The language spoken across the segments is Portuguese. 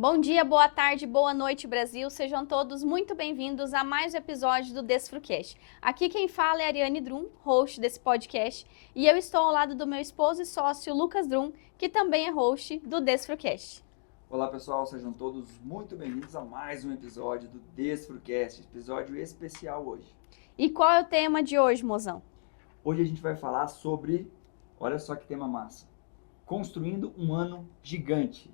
Bom dia, boa tarde, boa noite, Brasil. Sejam todos muito bem-vindos a mais um episódio do Desfrucast. Aqui quem fala é a Ariane Drum, host desse podcast, e eu estou ao lado do meu esposo e sócio Lucas Drum, que também é host do Desfrucast. Olá pessoal, sejam todos muito bem-vindos a mais um episódio do Desfrucast, episódio especial hoje. E qual é o tema de hoje, mozão? Hoje a gente vai falar sobre, olha só que tema massa, construindo um ano gigante.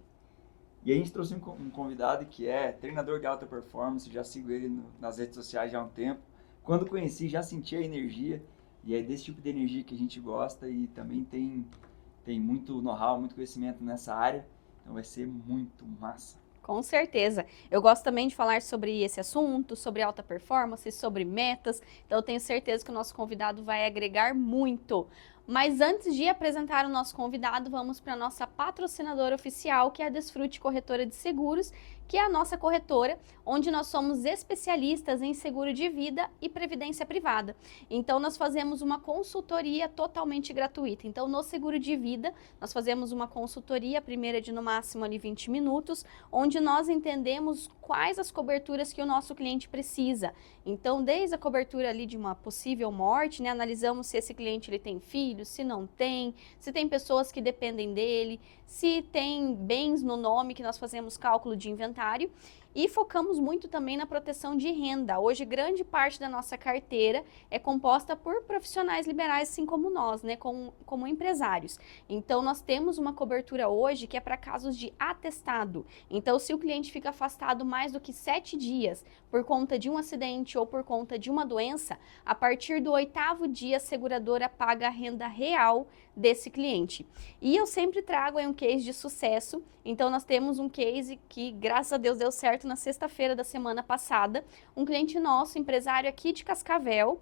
E a gente trouxe um convidado que é treinador de alta performance, já sigo ele nas redes sociais já há um tempo. Quando conheci, já senti a energia, e é desse tipo de energia que a gente gosta e também tem muito know-how, muito conhecimento nessa área, então vai ser muito massa. Com certeza. Eu gosto também de falar sobre esse assunto, sobre alta performance, sobre metas, então eu tenho certeza que o nosso convidado vai agregar muito. Mas antes de apresentar o nosso convidado, vamos para a nossa patrocinadora oficial, que é a Desfrute Corretora de Seguros, que é a nossa corretora, onde nós somos especialistas em seguro de vida e previdência privada. Então, nós fazemos uma consultoria totalmente gratuita. Então, no seguro de vida, nós fazemos uma consultoria, a primeira de no máximo ali 20 minutos, onde nós entendemos quais as coberturas que o nosso cliente precisa. Então, desde a cobertura ali de uma possível morte, né, analisamos se esse cliente ele tem filhos, se não tem, se tem pessoas que dependem dele, se tem bens no nome, que nós fazemos cálculo de inventário. E focamos muito também na proteção de renda. Hoje, grande parte da nossa carteira é composta por profissionais liberais, assim como nós, né, como empresários. Então, nós temos uma cobertura hoje que é para casos de atestado. Então, se o cliente fica afastado mais do que 7 dias por conta de um acidente ou por conta de uma doença, a partir do 8º dia, a seguradora paga a renda real desse cliente. E eu sempre trago aí um case de sucesso. Então, nós temos um case que, graças a Deus, deu certo na sexta-feira da semana passada. Um cliente nosso, empresário aqui de Cascavel,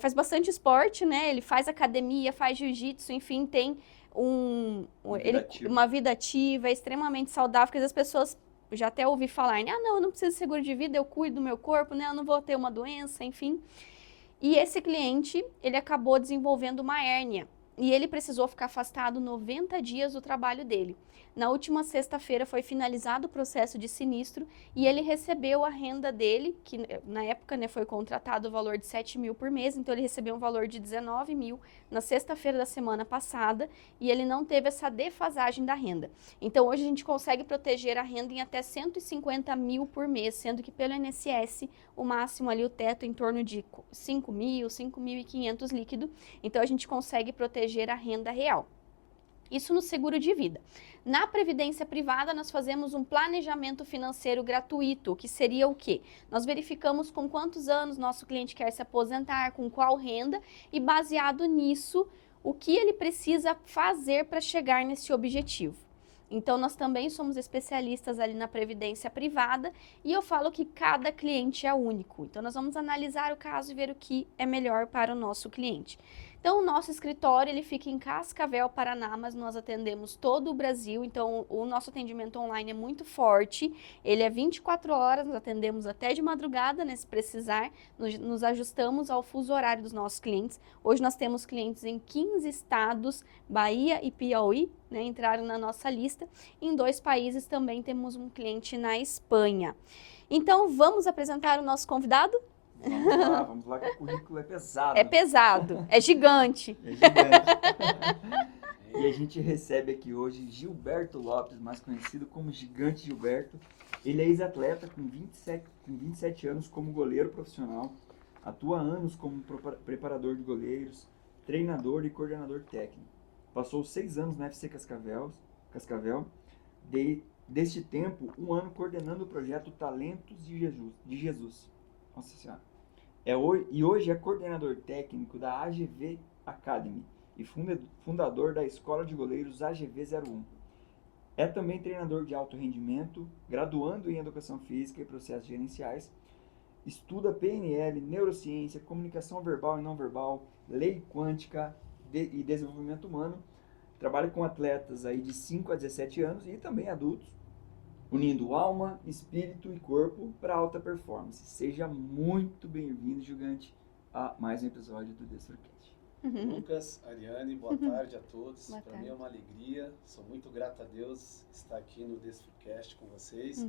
faz bastante esporte, né? Ele faz academia, faz jiu-jitsu, enfim, tem uma vida ativa, é extremamente saudável, porque as pessoas já até ouvi falar, né? Ah, não, eu não preciso de seguro de vida, eu cuido do meu corpo, né? Eu não vou ter uma doença, enfim. E esse cliente, ele acabou desenvolvendo uma hérnia e ele precisou ficar afastado 90 dias do trabalho dele. Na última sexta-feira foi finalizado o processo de sinistro e ele recebeu a renda dele, que na época, né, foi contratado o valor de 7 mil por mês, então ele recebeu um valor de 19 mil na sexta-feira da semana passada e ele não teve essa defasagem da renda. Então hoje a gente consegue proteger a renda em até 150 mil por mês, sendo que pelo INSS o máximo ali, o teto em torno de 5 mil, 5.500 líquido, então a gente consegue proteger a renda real. Isso no seguro de vida. Na previdência privada, nós fazemos um planejamento financeiro gratuito, que seria o quê? Nós verificamos com quantos anos nosso cliente quer se aposentar, com qual renda, e baseado nisso, o que ele precisa fazer para chegar nesse objetivo. Então, nós também somos especialistas ali na previdência privada e eu falo que cada cliente é único. Então, nós vamos analisar o caso e ver o que é melhor para o nosso cliente. Então, o nosso escritório, ele fica em Cascavel, Paraná, mas nós atendemos todo o Brasil. Então, o nosso atendimento online é muito forte. Ele é 24 horas, nós atendemos até de madrugada, né, se precisar. Nos ajustamos ao fuso horário dos nossos clientes. Hoje nós temos clientes em 15 estados, Bahia e Piauí, né, entraram na nossa lista. Em 2 países também temos um cliente na Espanha. Então, vamos apresentar o nosso convidado? Vamos lá que o currículo é pesado. É pesado, é gigante. É gigante. E a gente recebe aqui hoje Gilberto Lopes, mais conhecido como Gigante Gilberto. Ele é ex-atleta com 27 anos como goleiro profissional, atua há anos como preparador de goleiros, treinador e coordenador técnico. Passou 6 anos na FC Cascavel, deste tempo, 1 ano coordenando o projeto Talentos de Jesus. Nossa Senhora. E hoje é coordenador técnico da AGV Academy e fundador da Escola de Goleiros AGV01. É também treinador de alto rendimento, graduando em Educação Física e Processos Gerenciais, estuda PNL, Neurociência, Comunicação Verbal e Não Verbal, Lei Quântica e Desenvolvimento Humano, trabalha com atletas aí de 5 a 17 anos e também adultos, unindo alma, espírito e corpo para alta performance. Seja muito bem-vindo, Gigante, a mais um episódio do Desfrucast. Lucas, Ariane, boa tarde a todos. Boa Para tarde. mim é uma alegria, sou muito grato a Deus estar aqui no Desfrucast com vocês,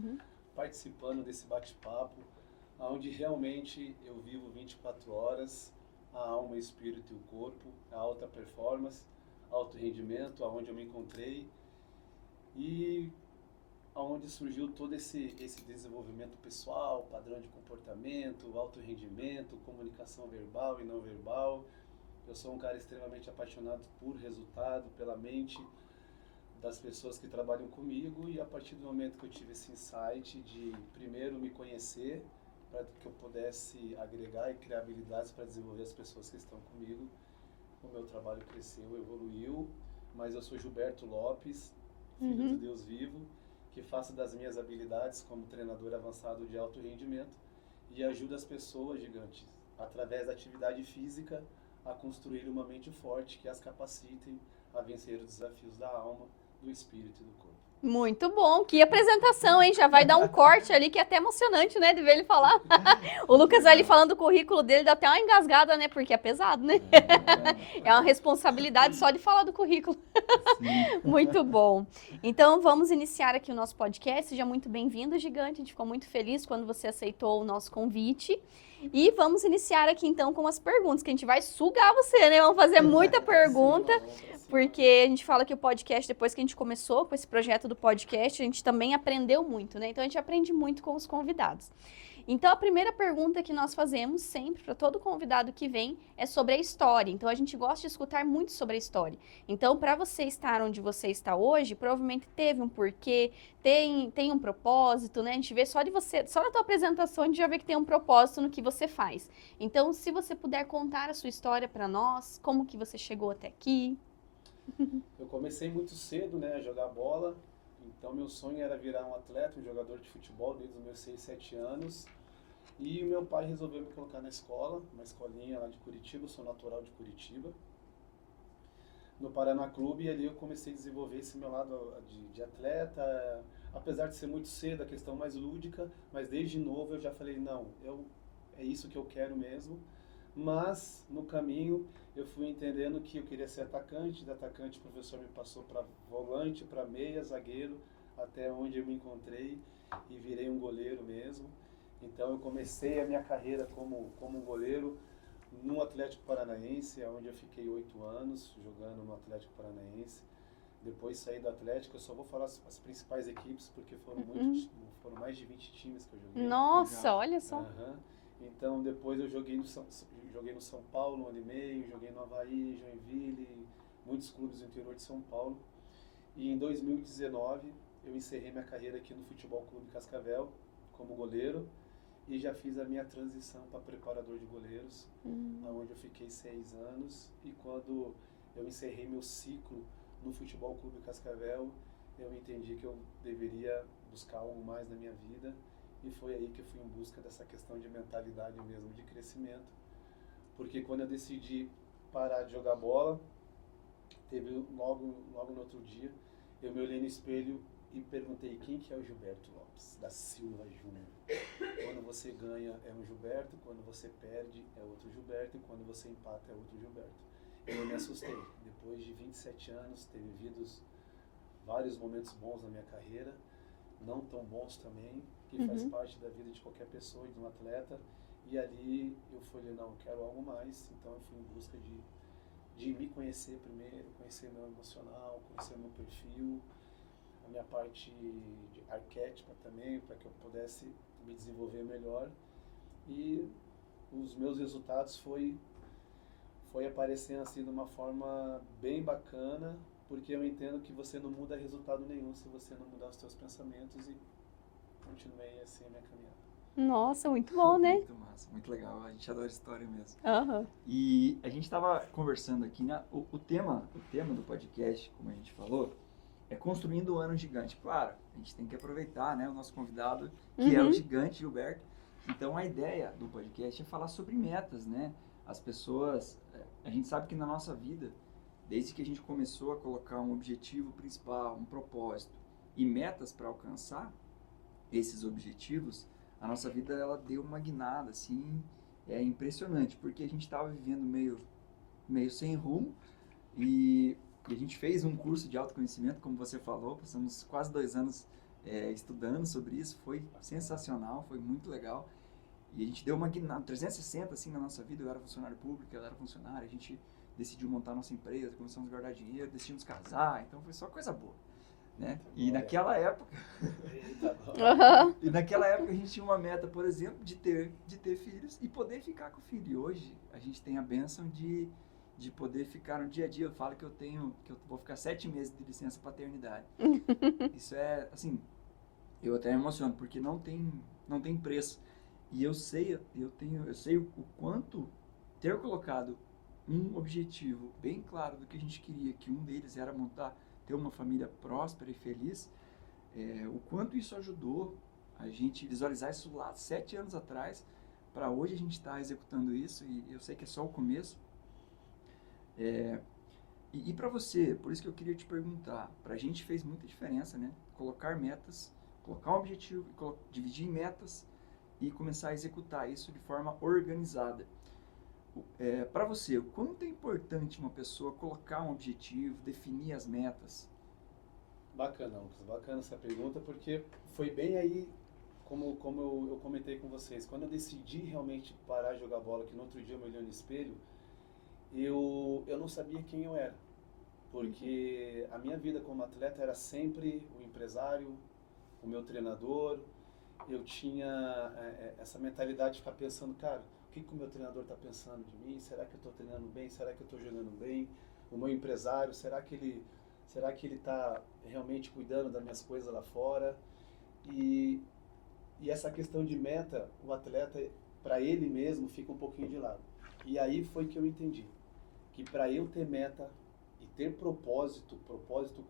participando desse bate-papo, onde realmente eu vivo 24 horas, a alma, o espírito e o corpo, a alta performance, alto rendimento, aonde eu me encontrei e aonde surgiu todo esse desenvolvimento pessoal, padrão de comportamento, alto rendimento, comunicação verbal e não verbal. Eu sou um cara extremamente apaixonado por resultado, pela mente das pessoas que trabalham comigo, e a partir do momento que eu tive esse insight de primeiro me conhecer, para que eu pudesse agregar e criar habilidades para desenvolver as pessoas que estão comigo, o meu trabalho cresceu, evoluiu. Mas eu sou Gilberto Lopes, filho do Deus vivo, que faço das minhas habilidades como treinador avançado de alto rendimento e ajudo as pessoas, gigantes, através da atividade física, a construir uma mente forte que as capacitem a vencer os desafios da alma, do espírito e do corpo. Muito bom, que apresentação, hein? Já vai dar um corte ali que é até emocionante, né, de ver ele falar. O Lucas ali falando do currículo dele, dá até uma engasgada, né, porque é pesado, né? É uma responsabilidade só de falar do currículo. Sim. Muito bom. Então, vamos iniciar aqui o nosso podcast. Seja muito bem-vindo, Gigante. A gente ficou muito feliz quando você aceitou o nosso convite. E vamos iniciar aqui, então, com as perguntas, que a gente vai sugar você, né? Vamos fazer muita pergunta. Porque a gente fala que o podcast, depois que a gente começou com esse projeto do podcast, a gente também aprendeu muito, né? Então, a gente aprende muito com os convidados. Então, a primeira pergunta que nós fazemos sempre para todo convidado que vem é sobre a história. Então, a gente gosta de escutar muito sobre a história. Então, para você estar onde você está hoje, provavelmente teve um porquê, tem um propósito, né? A gente vê só de você, só na tua apresentação, a gente já vê que tem um propósito no que você faz. Então, se você puder contar a sua história para nós, como que você chegou até aqui? Eu comecei muito cedo, né, a jogar bola. Então meu sonho era virar um atleta, um jogador de futebol desde os meus 6, 7 anos. E o meu pai resolveu me colocar na escola, uma escolinha lá de Curitiba, eu sou natural de Curitiba, no Paraná Clube, e ali eu comecei a desenvolver esse meu lado de atleta, apesar de ser muito cedo, a questão mais lúdica, mas desde novo eu já falei, não, é isso que eu quero mesmo. Mas no caminho eu fui entendendo que eu queria ser atacante, de atacante o professor me passou para volante, para meia, zagueiro, até onde eu me encontrei e virei um goleiro mesmo. Então eu comecei a minha carreira como goleiro no Atlético Paranaense, onde eu fiquei 8 anos jogando no Atlético Paranaense. Depois saí do Atlético, eu só vou falar as principais equipes, porque foram mais de 20 times que eu joguei. Nossa, olha só. Então depois eu joguei no São Paulo 1 ano e meio, joguei no Avaí, Joinville, muitos clubes do interior de São Paulo. E em 2019 eu encerrei minha carreira aqui no Futebol Clube Cascavel como goleiro e já fiz a minha transição para preparador de goleiros, onde eu fiquei 6 anos. E quando eu encerrei meu ciclo no Futebol Clube Cascavel, eu entendi que eu deveria buscar algo mais na minha vida. E foi aí que eu fui em busca dessa questão de mentalidade mesmo, de crescimento. Porque quando eu decidi parar de jogar bola, teve logo no outro dia, eu me olhei no espelho e perguntei quem que é o Gilberto Lopes da Silva Júnior. Quando você ganha é um Gilberto, quando você perde é outro Gilberto e quando você empata é outro Gilberto. Eu me assustei. Depois de 27 anos, ter vivido vários momentos bons na minha carreira, não tão bons também, que faz parte da vida de qualquer pessoa e de um atleta. E ali eu falei, não, eu quero algo mais. Então eu fui em busca de me conhecer primeiro, conhecer meu emocional, conhecer meu perfil, a minha parte de arquétipa também, para que eu pudesse me desenvolver melhor. E os meus resultados foi aparecendo assim de uma forma bem bacana, porque eu entendo que você não muda resultado nenhum se você não mudar os seus pensamentos, e continuei assim a minha caminhada. Nossa, muito bom, né? Muito massa, muito legal. A gente adora história mesmo. Aham. E a gente estava conversando aqui, né? O tema do podcast, como a gente falou, é construindo um ano gigante. Claro, a gente tem que aproveitar, né, o nosso convidado, que é o gigante Gilberto. Então a ideia do podcast é falar sobre metas, né? As pessoas, a gente sabe que na nossa vida, desde que a gente começou a colocar um objetivo principal, um propósito e metas para alcançar esses objetivos, a nossa vida ela deu uma guinada assim, impressionante, porque a gente estava vivendo meio meio sem rumo. E a gente fez um curso de autoconhecimento, como você falou, passamos quase 2 anos estudando sobre isso, foi sensacional, foi muito legal. E a gente deu uma guinada 360 assim na nossa vida. Eu era funcionário público, ela era funcionária, a gente decidiu montar nossa empresa, começamos a guardar dinheiro, decidimos casar, então foi só coisa boa, né? E naquela época, Aham. e naquela época a gente tinha uma meta, por exemplo, de ter filhos e poder ficar com o filho. E hoje a gente tem a bênção de poder ficar no dia a dia. Eu falo que eu vou ficar 7 meses de licença paternidade. Isso é, assim, eu até me emociono, porque não tem preço. E eu sei o quanto ter colocado um objetivo bem claro do que a gente queria, que um deles era ter uma família próspera e feliz, o quanto isso ajudou a gente visualizar isso lá 7 anos atrás, para hoje a gente estar executando isso, e eu sei que é só o começo. E para você, por isso que eu queria te perguntar, para a gente fez muita diferença, né? Colocar metas, colocar um objetivo, dividir em metas e começar a executar isso de forma organizada. Para você, o quanto é importante uma pessoa colocar um objetivo, definir as metas? Bacana, Lucas, bacana essa pergunta, porque foi bem aí, como eu comentei com vocês, quando eu decidi realmente parar de jogar bola, que no outro dia eu me olhei no espelho, eu não sabia quem eu era, porque a minha vida como atleta era sempre o empresário, o meu treinador. Eu tinha essa mentalidade de ficar pensando, cara, o que o meu treinador está pensando de mim? Será que eu estou treinando bem? Será que eu estou jogando bem? O meu empresário, será que ele está realmente cuidando das minhas coisas lá fora? E essa questão de meta, o atleta, para ele mesmo, fica um pouquinho de lado. E aí foi que eu entendi que para eu ter meta e ter propósito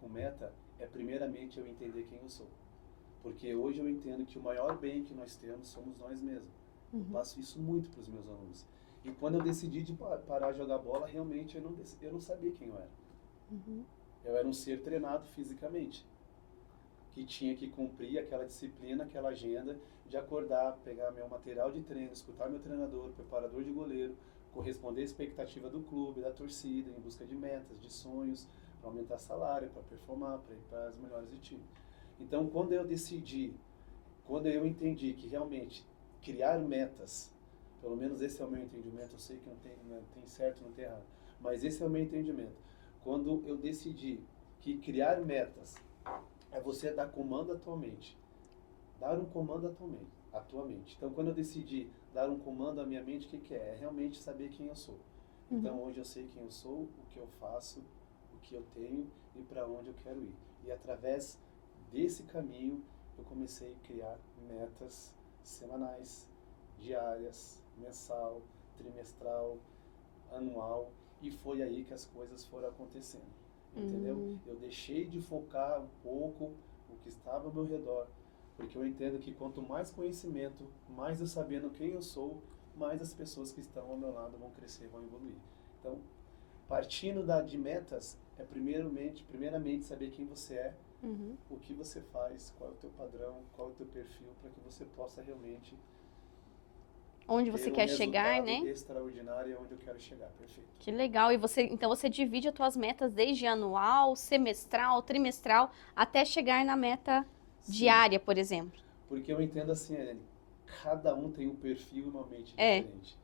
com meta, é primeiramente eu entender quem eu sou. Porque hoje eu entendo que o maior bem que nós temos somos nós mesmos. Eu passo isso muito para os meus alunos. E quando eu decidi de parar de jogar bola, realmente eu não sabia quem eu era. Eu era um ser treinado fisicamente, que tinha que cumprir aquela disciplina, aquela agenda de acordar, pegar meu material de treino, escutar meu treinador, preparador de goleiro, corresponder à expectativa do clube, da torcida, em busca de metas, de sonhos, para aumentar salário, para performar, para ir para as melhores do time. Então, quando eu entendi que realmente criar metas, pelo menos esse é o meu entendimento, eu sei que não tem certo, não tem errado, mas esse é o meu entendimento. Quando eu decidi que criar metas é você dar comando à tua mente, dar um comando à tua mente. Então, quando eu decidi dar um comando à minha mente, o que é? É realmente saber quem eu sou. Então, hoje eu sei quem eu sou, o que eu faço, o que eu tenho e para onde eu quero ir. E através desse caminho, eu comecei a criar metas semanais, diárias, mensal, trimestral, anual, e foi aí que as coisas foram acontecendo, entendeu? Eu deixei de focar um pouco o que estava ao meu redor, porque eu entendo que quanto mais conhecimento, mais eu sabendo quem eu sou, mais as pessoas que estão ao meu lado vão crescer, vão evoluir. Então, partindo de metas, é primeiramente saber quem você é, o que você faz, qual é o teu padrão, qual é o teu perfil, para que você possa realmente Onde você quer chegar, né? Extraordinário é onde eu quero chegar, perfeito. Que legal. E então você divide as tuas metas desde anual, semestral, trimestral, até chegar na meta diária, por exemplo. Porque eu entendo assim, Helene, cada um tem um perfil e uma mente diferente.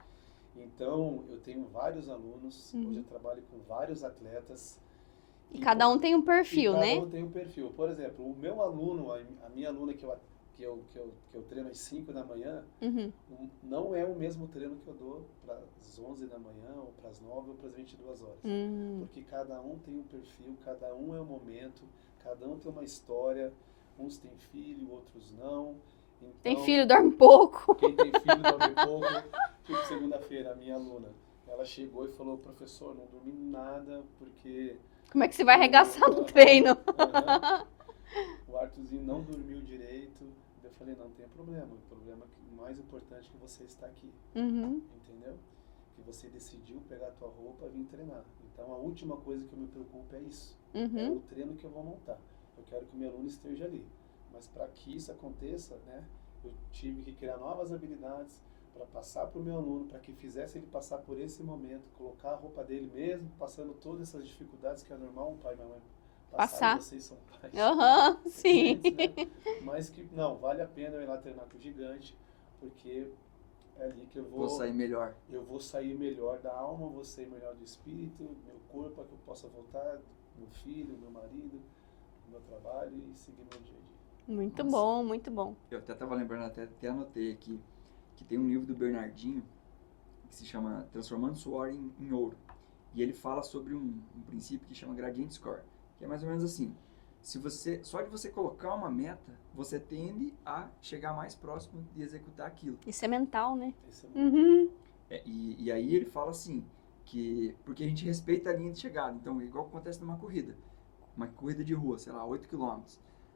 Então, eu tenho vários alunos, hoje eu trabalho com vários atletas. E cada um tem um perfil, né? Cada um tem um perfil. Por exemplo, o meu aluno, a minha aluna que eu treino às 5 da manhã, não é o mesmo treino que eu dou para as 11 da manhã, ou para as 9 ou para as 22 horas. Porque cada um tem um perfil, cada um é um momento, cada um tem uma história. Uns têm filho, outros não. Então, tem filho, dorme pouco. Quem tem filho, dorme pouco. Tipo, segunda-feira, a minha aluna, ela chegou e falou, professor, não dormi nada, porque... Como é que você vai arregaçar no treino? O Arthurzinho não dormiu direito. Eu falei, não tem problema. O problema mais importante é que você está aqui. Entendeu? Que você decidiu pegar a tua roupa e vir treinar. Então, a última coisa que eu me preocupo é isso. É o treino que eu vou montar. Eu quero que o meu aluno esteja ali. Mas para que isso aconteça, né, eu tive que criar novas habilidades, para passar para o meu aluno, para que fizesse ele passar por esse momento, colocar a roupa dele mesmo, passando todas essas dificuldades que é normal um pai e uma mãe passar. Vocês são pais. Aham, sim. Né? Mas que, não, vale a pena eu ir lá treinar com o gigante, porque é ali que eu Vou sair melhor. Eu vou sair melhor da alma, vou sair melhor do espírito, meu corpo, para que eu possa voltar, meu filho, meu marido, meu trabalho e seguir meu dia a dia. Muito bom, muito bom. Eu até estava lembrando, até anotei aqui, que tem um livro do Bernardinho que se chama Transformando Suor em Ouro. E ele fala sobre um princípio que chama Gradient Score, que é mais ou menos assim. Só de você colocar uma meta, você tende a chegar mais próximo de executar aquilo. Isso é mental, né? Esse é Uhum. E aí ele fala assim, porque a gente respeita a linha de chegada. Então, igual acontece numa corrida. Uma corrida de rua, sei lá, 8 km.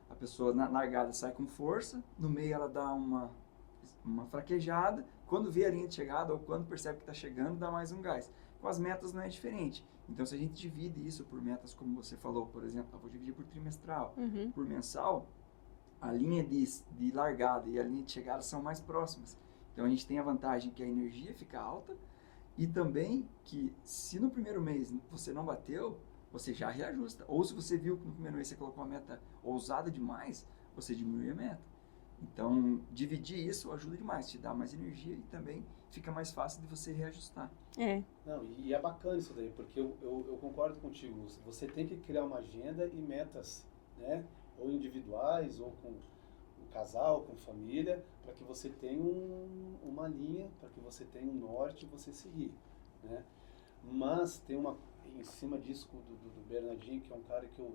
A pessoa na largada sai com força, no meio ela dá uma fraquejada, quando vê a linha de chegada ou quando percebe que está chegando, dá mais um gás. Com as metas não é diferente. Então, se a gente divide isso por metas, como você falou, por exemplo, eu vou dividir por trimestral, por mensal, a linha de largada e a linha de chegada são mais próximas. Então, a gente tem a vantagem que a energia fica alta e também que se no primeiro mês você não bateu, você já reajusta. Ou se você viu que no primeiro mês você colocou uma meta ousada demais, você diminui a meta. Então, dividir isso ajuda demais, te dá mais energia e também fica mais fácil de você reajustar. É. Não, e é bacana isso daí, porque eu concordo contigo, Lúcio. Você tem que criar uma agenda e metas, né? Ou individuais, ou com um casal, com família, para que você tenha uma linha, para que você tenha um norte e você seguir, né? Mas tem em cima disso do Bernardinho, que é um cara que eu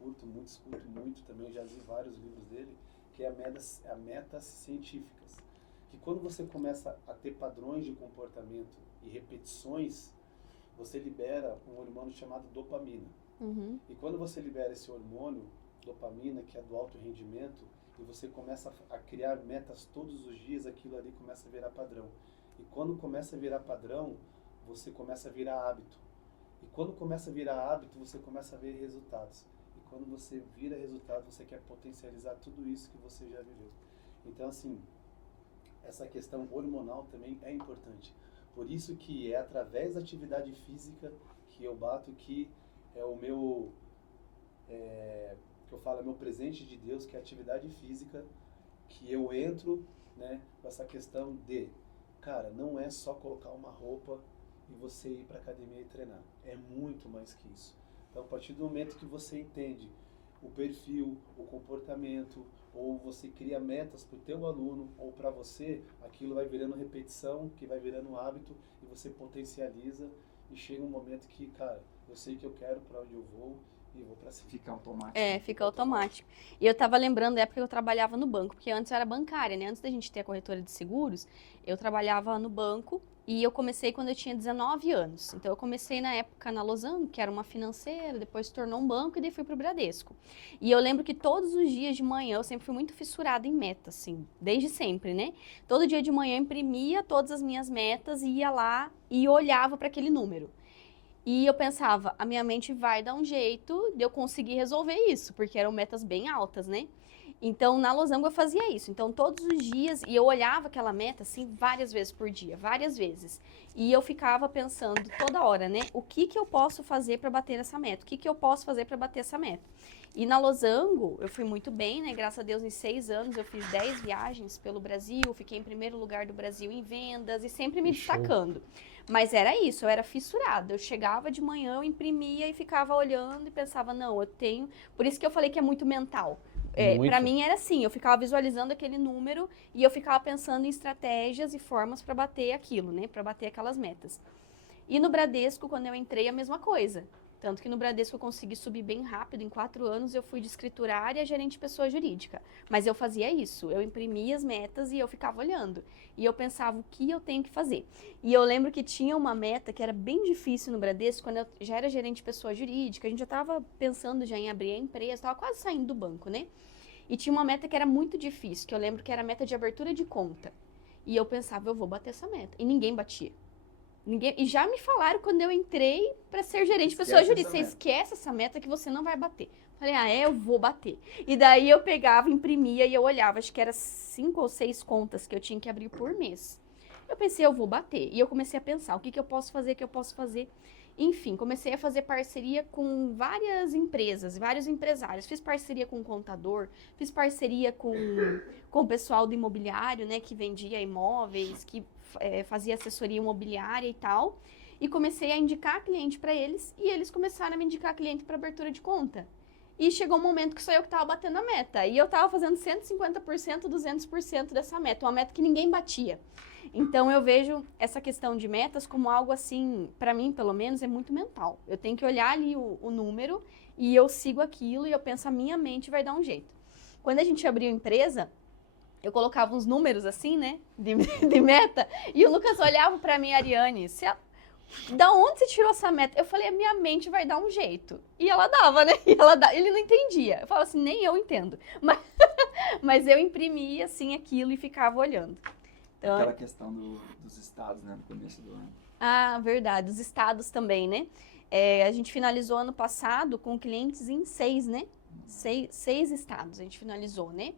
curto muito, escuto muito também, já li vários livros dele, que é a metas científicas. Que quando você começa a ter padrões de comportamento e repetições, você libera um hormônio chamado dopamina. E quando você libera esse hormônio, dopamina, que é do alto rendimento, e você começa a criar metas todos os dias, aquilo ali começa a virar padrão. E quando começa a virar padrão, você começa a virar hábito. E quando começa a virar hábito, você começa a ver resultados. E quando você vira resultado, você quer potencializar tudo isso que você já viveu. Então, assim, essa questão hormonal também é importante. Por isso que é através da atividade física que eu bato que é o meu, que eu falo, é meu presente de Deus, que é a atividade física, que eu entro, né, com essa questão de, cara, não é só colocar uma roupa e você ir para academia e treinar. É muito mais que isso. Então, a partir do momento que você entende o perfil, o comportamento, ou você cria metas para o teu aluno ou para você, aquilo vai virando repetição, que vai virando hábito e você potencializa e chega um momento que, cara, eu sei que eu quero para onde eu vou e vou para cima. Fica automático. Fica automático. E eu tava lembrando da época que eu trabalhava no banco, porque antes eu era bancária, né? Antes da gente ter a corretora de seguros, eu trabalhava no banco e eu comecei quando eu tinha 19 anos. Então eu comecei na época na Losango, que era uma financeira, depois se tornou um banco e daí fui pro Bradesco. E eu lembro que todos os dias de manhã eu sempre fui muito fissurada em metas, assim, desde sempre, né? Todo dia de manhã eu imprimia todas as minhas metas e ia lá e olhava para aquele número. E eu pensava, a minha mente vai dar um jeito de eu conseguir resolver isso, porque eram metas bem altas, né? Então, na Losango eu fazia isso. Então, todos os dias, e eu olhava aquela meta, assim, várias vezes por dia, várias vezes. E eu ficava pensando toda hora, né? O que eu posso fazer para bater essa meta? O que eu posso fazer para bater essa meta? E na Losango, eu fui muito bem, né? Graças a Deus, em 6 anos, eu fiz 10 viagens pelo Brasil, fiquei em primeiro lugar do Brasil em vendas e sempre me destacando. Mas era isso, eu era fissurada. Eu chegava de manhã, eu imprimia e ficava olhando e pensava, não, eu tenho... Por isso que eu falei que é muito mental. Para mim era assim, eu ficava visualizando aquele número e eu ficava pensando em estratégias e formas para bater aquilo, né? Para bater aquelas metas. E no Bradesco, quando eu entrei, a mesma coisa. Tanto que no Bradesco eu consegui subir bem rápido, em 4 anos eu fui de escriturária a gerente de pessoa jurídica. Mas eu fazia isso, eu imprimia as metas e eu ficava olhando. E eu pensava o que eu tenho que fazer. E eu lembro que tinha uma meta que era bem difícil no Bradesco, quando eu já era gerente de pessoa jurídica, a gente já estava pensando já em abrir a empresa, estava quase saindo do banco, né? E tinha uma meta que era muito difícil, que eu lembro que era a meta de abertura de conta. E eu pensava, eu vou bater essa meta. E ninguém batia. E já me falaram quando eu entrei para ser gerente de pessoa jurídica, você esquece essa meta que você não vai bater. Falei, eu vou bater. E daí eu pegava, imprimia e eu olhava, acho que era 5 ou 6 contas que eu tinha que abrir por mês. Eu pensei, eu vou bater. E eu comecei a pensar, o que que eu posso fazer, o que eu posso fazer. Enfim, comecei a fazer parceria com várias empresas, vários empresários. Fiz parceria com o contador, fiz parceria com o pessoal do imobiliário, né, que vendia imóveis, que fazia assessoria imobiliária e tal. E comecei a indicar cliente para eles e eles começaram a me indicar cliente para abertura de conta. E chegou um momento que só eu que estava batendo a meta. E eu estava fazendo 150%, 200% dessa meta, uma meta que ninguém batia. Então eu vejo essa questão de metas como algo assim, para mim pelo menos, é muito mental. Eu tenho que olhar ali o número e eu sigo aquilo e eu penso, a minha mente vai dar um jeito. Quando a gente abriu a empresa, eu colocava uns números assim, né, de meta, e o Lucas olhava para mim, Ariane, da onde você tirou essa meta? Eu falei, a minha mente vai dar um jeito. E ela dava, né? Ele não entendia. Eu falava assim, nem eu entendo. Mas eu imprimia, assim, aquilo e ficava olhando. Então, Aquela questão dos estados, né, no começo do ano. ah, verdade. Os estados também, né? A gente finalizou ano passado com clientes em 6, né? Seis estados a gente finalizou, né?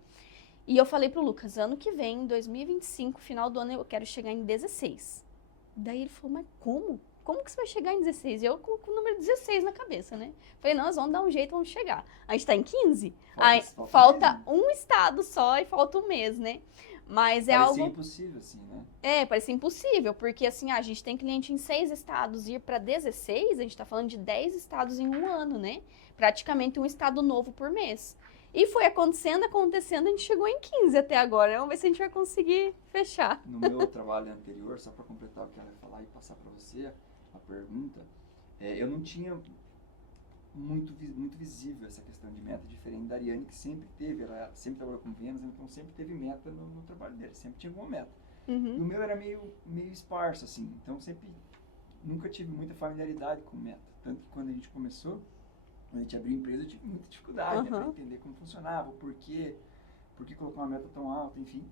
E eu falei pro Lucas, ano que vem, em 2025, final do ano, eu quero chegar em 16. Daí ele falou, mas como? Como que você vai chegar em 16? Eu com o número 16 na cabeça, né? Falei, nós vamos dar um jeito, vamos chegar. A gente tá em 15. Aí falta um estado só e falta um mês, né? Mas Parecia impossível, assim, né? parecia impossível, porque assim, a gente tem cliente em 6 estados, ir para 16, a gente tá falando de 10 estados em um ano, né? Praticamente um estado novo por mês. E foi acontecendo, a gente chegou em 15 até agora. Vamos ver se a gente vai conseguir fechar. No meu trabalho anterior, só para completar o que ela ia falar e passar para você a pergunta, eu não tinha muito visível essa questão de meta, diferente da Ariane, que sempre teve, ela sempre trabalhou com vendas, então sempre teve meta no trabalho dela, sempre tinha alguma meta. Uhum. E o meu era meio esparso, assim, então nunca tive muita familiaridade com meta. Tanto que quando a gente começou, quando a gente abriu a empresa, eu tive muita dificuldade, né, para entender como funcionava, por que colocar uma meta tão alta, enfim.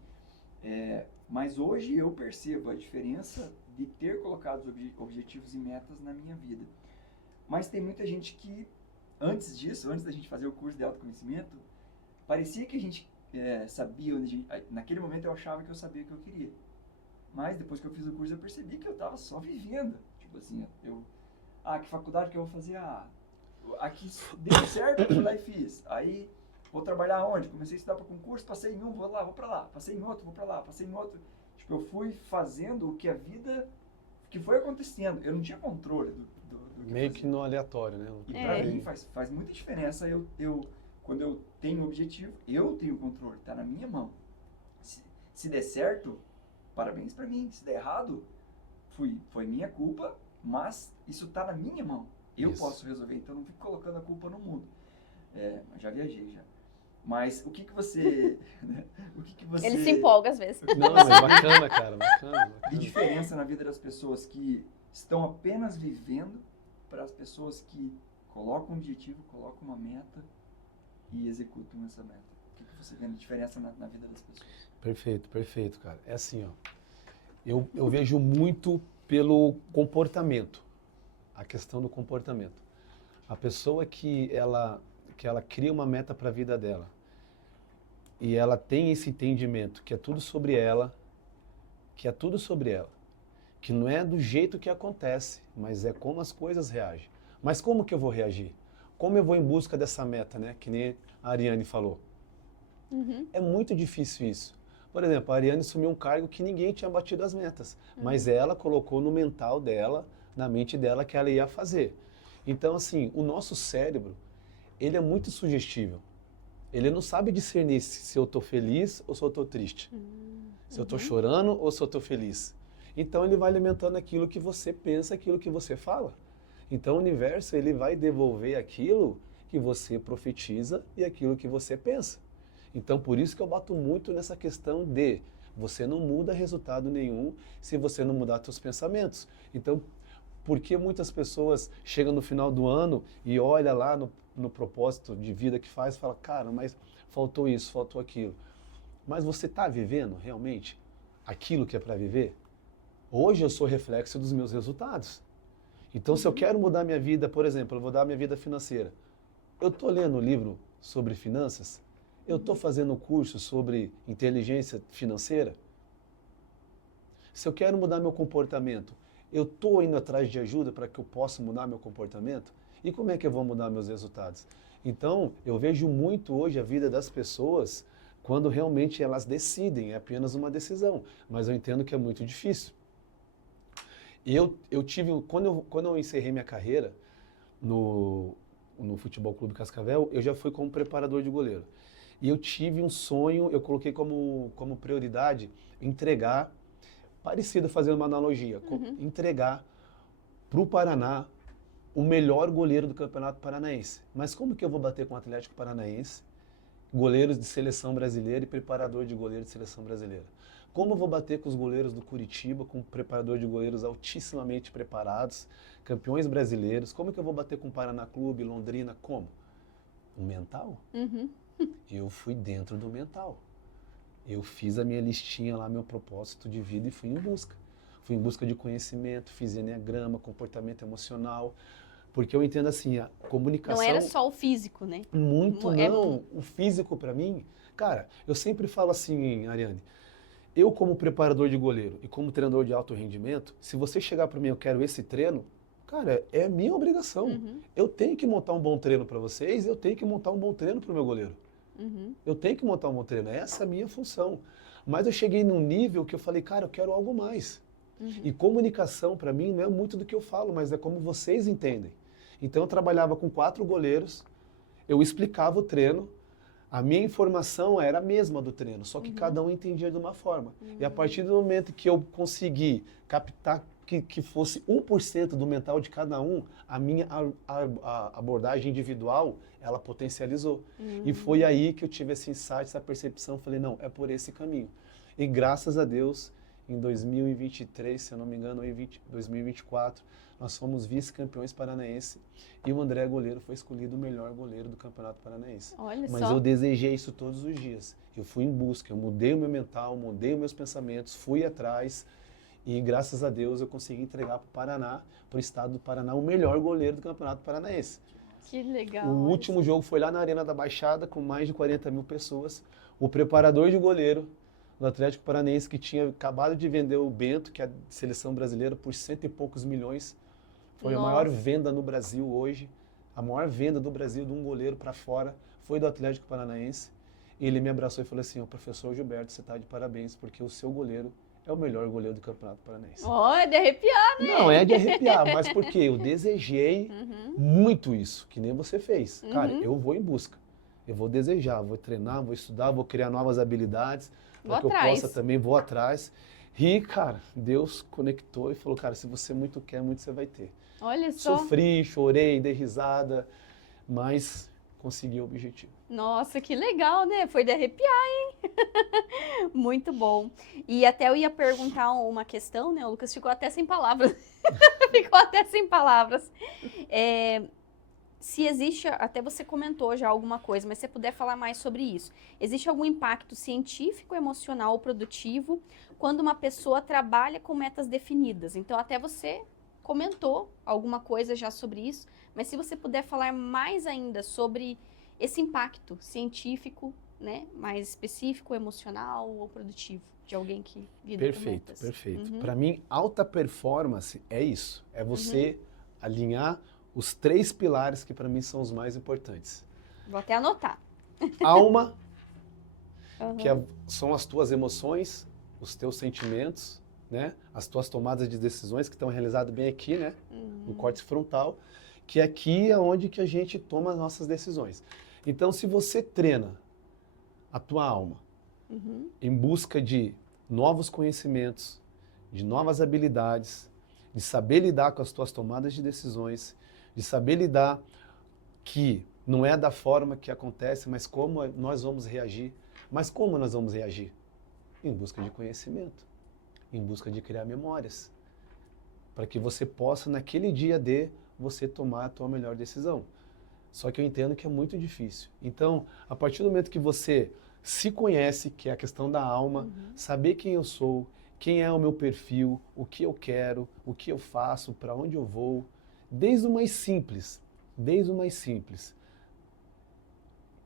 Mas hoje eu percebo a diferença de ter colocado os objetivos e metas na minha vida. Mas tem muita gente que, antes da gente fazer o curso de autoconhecimento, parecia que a gente sabia onde naquele momento eu achava que eu sabia o que eu queria. Mas depois que eu fiz o curso eu percebi que eu estava só vivendo. Tipo assim, que faculdade que eu vou fazer? Aqui deu certo, eu fui lá e fiz. Aí, vou trabalhar onde? Comecei a estudar para concurso, passei em um, vou para lá. Passei em outro, vou para lá. Passei em outro. Tipo, eu fui fazendo o que a vida, que foi acontecendo. Eu não tinha controle do que meio que no aleatório, né? E para mim faz muita diferença. Quando eu tenho um objetivo, eu tenho controle, tá na minha mão. Se der certo, parabéns para mim. Se der errado, foi minha culpa, mas isso tá na minha mão. Eu posso resolver, então não fico colocando a culpa no mundo. Já viajei já. Mas o que você... Ele se empolga às vezes. Não, mas bacana, cara, bacana. Que diferença na vida das pessoas que estão apenas vivendo para as pessoas que colocam um objetivo, colocam uma meta e executam essa meta? O que você vê de diferença na vida das pessoas? Perfeito, cara. É assim, ó. Eu vejo muito pelo comportamento. A questão do comportamento. A pessoa que ela cria uma meta para a vida dela e ela tem esse entendimento que é tudo sobre ela, que não é do jeito que acontece, mas é como as coisas reagem. Mas como que eu vou reagir? Como eu vou em busca dessa meta, né? Que nem a Ariane falou. Uhum. É muito difícil isso. Por exemplo, a Ariane assumiu um cargo que ninguém tinha batido as metas, mas ela colocou no mental dela, na mente dela, que ela ia fazer. Então, assim, o nosso cérebro, ele é muito sugestível. Ele não sabe discernir se eu estou feliz ou se eu estou triste. Se eu estou chorando ou se eu estou feliz. Então, ele vai alimentando aquilo que você pensa, aquilo que você fala. Então, o universo, ele vai devolver aquilo que você profetiza e aquilo que você pensa. Então, por isso que eu bato muito nessa questão de você não muda resultado nenhum se você não mudar seus pensamentos. Então, por que muitas pessoas chegam no final do ano e olham lá no propósito de vida que faz e falam, cara, mas faltou isso, faltou aquilo. Mas você está vivendo realmente aquilo que é para viver? Hoje eu sou reflexo dos meus resultados. Então, se eu quero mudar minha vida, por exemplo, eu vou dar minha vida financeira. Eu estou lendo um livro sobre finanças? Eu estou fazendo curso sobre inteligência financeira? Se eu quero mudar meu comportamento, eu estou indo atrás de ajuda para que eu possa mudar meu comportamento? E como é que eu vou mudar meus resultados? Então, eu vejo muito hoje a vida das pessoas quando realmente elas decidem, é apenas uma decisão. Mas eu entendo que é muito difícil. E quando eu encerrei minha carreira no Futebol Clube Cascavel, eu já fui como preparador de goleiro. E eu tive um sonho, eu coloquei como prioridade entregar, parecido fazendo uma analogia, entregar para o Paraná o melhor goleiro do Campeonato Paranaense. Mas como que eu vou bater com o Atlético Paranaense, goleiros de seleção brasileira e preparador de goleiro de seleção brasileira? Como eu vou bater com os goleiros do Curitiba, com preparador de goleiros altissimamente preparados, campeões brasileiros? Como que eu vou bater com o Paraná Clube, Londrina? Como? O mental? Eu fui dentro do mental. Eu fiz a minha listinha lá, meu propósito de vida e fui em busca. Fui em busca de conhecimento, fiz enneagrama, comportamento emocional, porque eu entendo assim, a comunicação... Não era só o físico, né? Muito não. O físico para mim... Cara, eu sempre falo assim, Ariane, eu como preparador de goleiro e como treinador de alto rendimento, se você chegar para mim, eu quero esse treino, cara, é minha obrigação. Eu tenho que montar um bom treino para vocês, eu tenho que montar um bom treino para o meu goleiro. Eu tenho que montar um bom treino, essa é a minha função. Mas eu cheguei num nível que eu falei, cara, eu quero algo mais. E comunicação, para mim, não é muito do que eu falo, mas é como vocês entendem. Então eu trabalhava com 4 goleiros, eu explicava o treino, a minha informação era a mesma do treino, só que cada um entendia de uma forma. E a partir do momento que eu consegui captar que fosse 1% do mental de cada um, a minha abordagem individual, ela potencializou. E foi aí que eu tive esse insight, essa percepção, falei, não, é por esse caminho. E graças a Deus, em 2023, se eu não me engano, ou em 2024, nós fomos vice-campeões paranaense e o André Goleiro foi escolhido o melhor goleiro do Campeonato Paranaense. Olha Mas só. eu desejei isso todos os dias. Eu fui em busca, eu mudei o meu mental, mudei os meus pensamentos, fui atrás e graças a Deus eu consegui entregar para o Paraná, para o estado do Paraná, o melhor goleiro do Campeonato Paranaense. Que legal. O último jogo foi lá na Arena da Baixada, com mais de 40 mil pessoas. O preparador de goleiro do Atlético Paranaense, que tinha acabado de vender o Bento, que é a seleção brasileira, por 100 e poucos milhões. Foi a maior venda no Brasil hoje. A maior venda do Brasil de um goleiro para fora foi do Atlético Paranaense. E ele me abraçou e falou assim, "Ô, professor Gilberto, você está de parabéns, porque o seu goleiro é o melhor goleiro do Campeonato Paranaense." Ó, é de arrepiar, né? Não, é de arrepiar, mas porque eu desejei muito isso, que nem você fez. Cara, eu vou em busca. Eu vou desejar, vou treinar, vou estudar, vou criar novas habilidades, para que eu possa também, vou atrás. E, cara, Deus conectou e falou, cara, se você muito quer, muito você vai ter. Olha só. Sofri, chorei, dei risada, mas consegui o objetivo. Nossa, que legal, né? Foi de arrepiar, hein? Muito bom. E até eu ia perguntar uma questão, né? O Lucas ficou até sem palavras. Ficou até sem palavras. Se existe, até você comentou já alguma coisa, mas se você puder falar mais sobre isso. Existe algum impacto científico, emocional ou produtivo quando uma pessoa trabalha com metas definidas? Então, até você comentou alguma coisa já sobre isso, mas se você puder falar mais ainda sobre esse impacto científico, né, mais específico, emocional ou produtivo de alguém que lida com metas. Perfeito. Para mim, alta performance é isso. É você alinhar os 3 pilares que para mim são os mais importantes. Vou até anotar. Alma, que são as tuas emoções, os teus sentimentos, né? As tuas tomadas de decisões que estão realizadas bem aqui, né? No córtex frontal, que aqui é onde que a gente toma as nossas decisões. Então, se você treina a tua alma em busca de novos conhecimentos, de novas habilidades, de saber lidar com as tuas tomadas de decisões, de saber lidar que não é da forma que acontece, mas como nós vamos reagir. Mas como nós vamos reagir? Em busca de conhecimento, em busca de criar memórias, para que você possa, naquele dia você tomar a tua melhor decisão. Só que eu entendo que é muito difícil. Então, a partir do momento que você se conhece, que é a questão da alma, saber quem eu sou, quem é o meu perfil, o que eu quero, o que eu faço, para onde eu vou, desde o mais simples,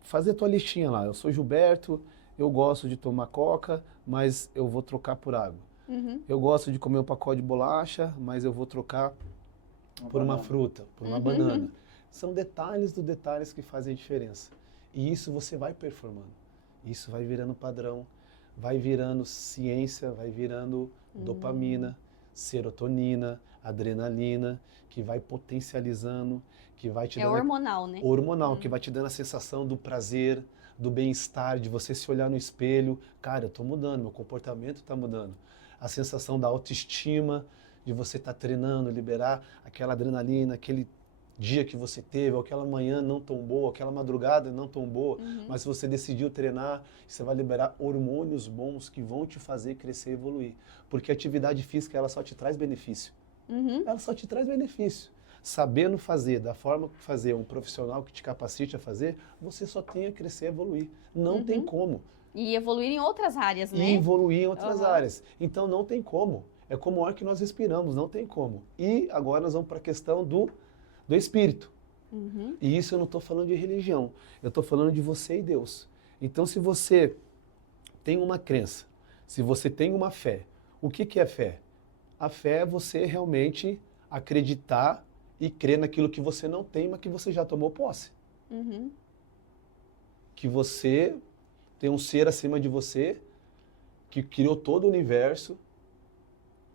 fazer a tua listinha lá. Eu sou Gilberto, eu gosto de tomar coca, mas eu vou trocar por água. Uhum. Eu gosto de comer um pacote de bolacha, mas eu vou trocar por uma banana. fruta, por uma Uhum. banana. São detalhes dos detalhes que fazem a diferença. E isso você vai performando. Isso vai virando padrão, vai virando ciência, vai virando dopamina, serotonina, adrenalina, que vai potencializando, que vai te É dando hormonal, né? hormonal, que vai te dando a sensação do prazer, do bem-estar, de você se olhar no espelho. Cara, eu tô mudando, meu comportamento tá mudando. A sensação da autoestima, de você estar treinando, liberar aquela adrenalina, aquele dia que você teve, ou aquela manhã não tão boa, aquela madrugada não tão boa, mas se você decidiu treinar, você vai liberar hormônios bons que vão te fazer crescer e evoluir. Porque a atividade física, ela só te traz benefício. Uhum. Ela só te traz benefício. Sabendo fazer, da forma que fazer, um profissional que te capacite a fazer, você só tem a crescer e evoluir. Não tem como. E evoluir em outras áreas, E né? evoluir em outras Aham. áreas. Então não tem como. É como o ar que nós respiramos, não tem como. E agora nós vamos para a questão do espírito. Uhum. E isso eu não estou falando de religião, eu estou falando de você e Deus. Então se você tem uma crença, se você tem uma fé, o que é fé? A fé é você realmente acreditar e crer naquilo que você não tem, mas que você já tomou posse. Uhum. Que você tem um ser acima de você, que criou todo o universo.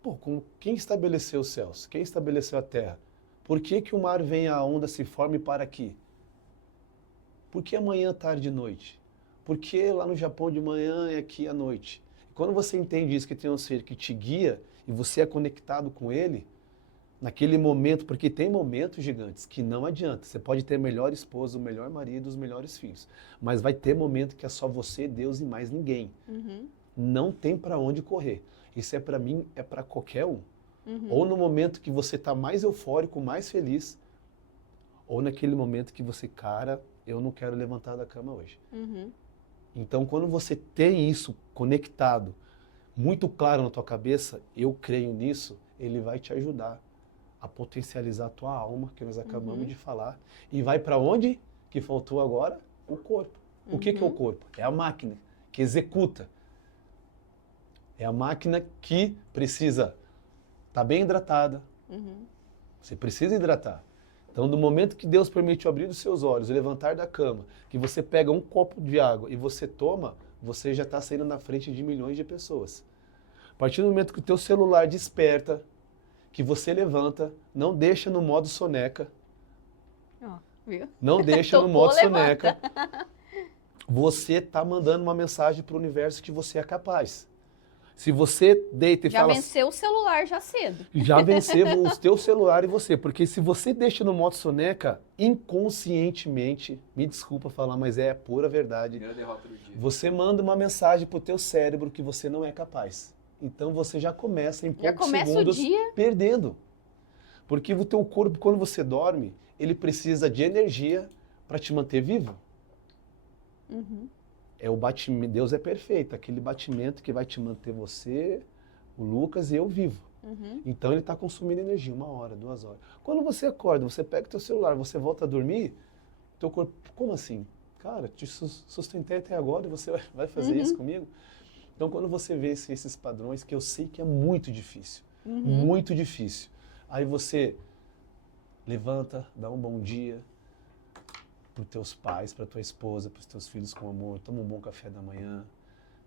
Pô, quem estabeleceu os céus? Quem estabeleceu a terra? Por que que o mar vem, a onda se forma e para aqui? Por que amanhã, tarde e noite? Por que lá no Japão de manhã e aqui à noite? Quando você entende isso, que tem um ser que te guia e você é conectado com ele, naquele momento, porque tem momentos gigantes que não adianta. Você pode ter a melhor esposa, o melhor marido, os melhores filhos. Mas vai ter momento que é só você, Deus e mais ninguém. Uhum. Não tem para onde correr. Isso é para mim, é para qualquer um. Uhum. Ou no momento que você está mais eufórico, mais feliz, ou naquele momento que você, cara, eu não quero levantar da cama hoje. Uhum. Então, quando você tem isso conectado, muito claro na tua cabeça, eu creio nisso, ele vai te ajudar a potencializar a tua alma, que nós acabamos de falar, e vai para onde que faltou agora? O corpo. O que é o corpo? É a máquina que executa. É a máquina que precisa estar bem hidratada. Uhum. Você precisa hidratar. Então, do momento que Deus permite abrir os seus olhos, levantar da cama, que você pega um copo de água e você toma, você já está saindo na frente de milhões de pessoas. A partir do momento que o teu celular desperta, que você levanta, não deixa no modo soneca, Ó, viu? não deixa no Tocou, modo levanta. soneca, você está mandando uma mensagem para o universo que você é capaz. Se você deita e Já fala... venceu o celular já cedo. Já venceu o teu celular e você. Porque se você deixa no modo soneca, inconscientemente, me desculpa falar, mas é a pura verdade, Primeira derrota do dia. você manda uma mensagem pro teu cérebro que você não é capaz. Então você já começa em Já poucos começa o segundos dia. perdendo. Porque o teu corpo, quando você dorme, ele precisa de energia para te manter vivo. Uhum. É o batimento, Deus é perfeito, aquele batimento que vai te manter você, o Lucas e eu vivo. Uhum. Então ele está consumindo energia, 1 hora, 2 horas. Quando você acorda, você pega o teu celular, você volta a dormir, teu corpo, como assim? Cara, te sustentei até agora e você vai fazer isso comigo? Então quando você vê esses padrões, que eu sei que é muito difícil, muito difícil, aí você levanta, dá um bom dia para os teus pais, para tua esposa, para os teus filhos com amor, toma um bom café da manhã,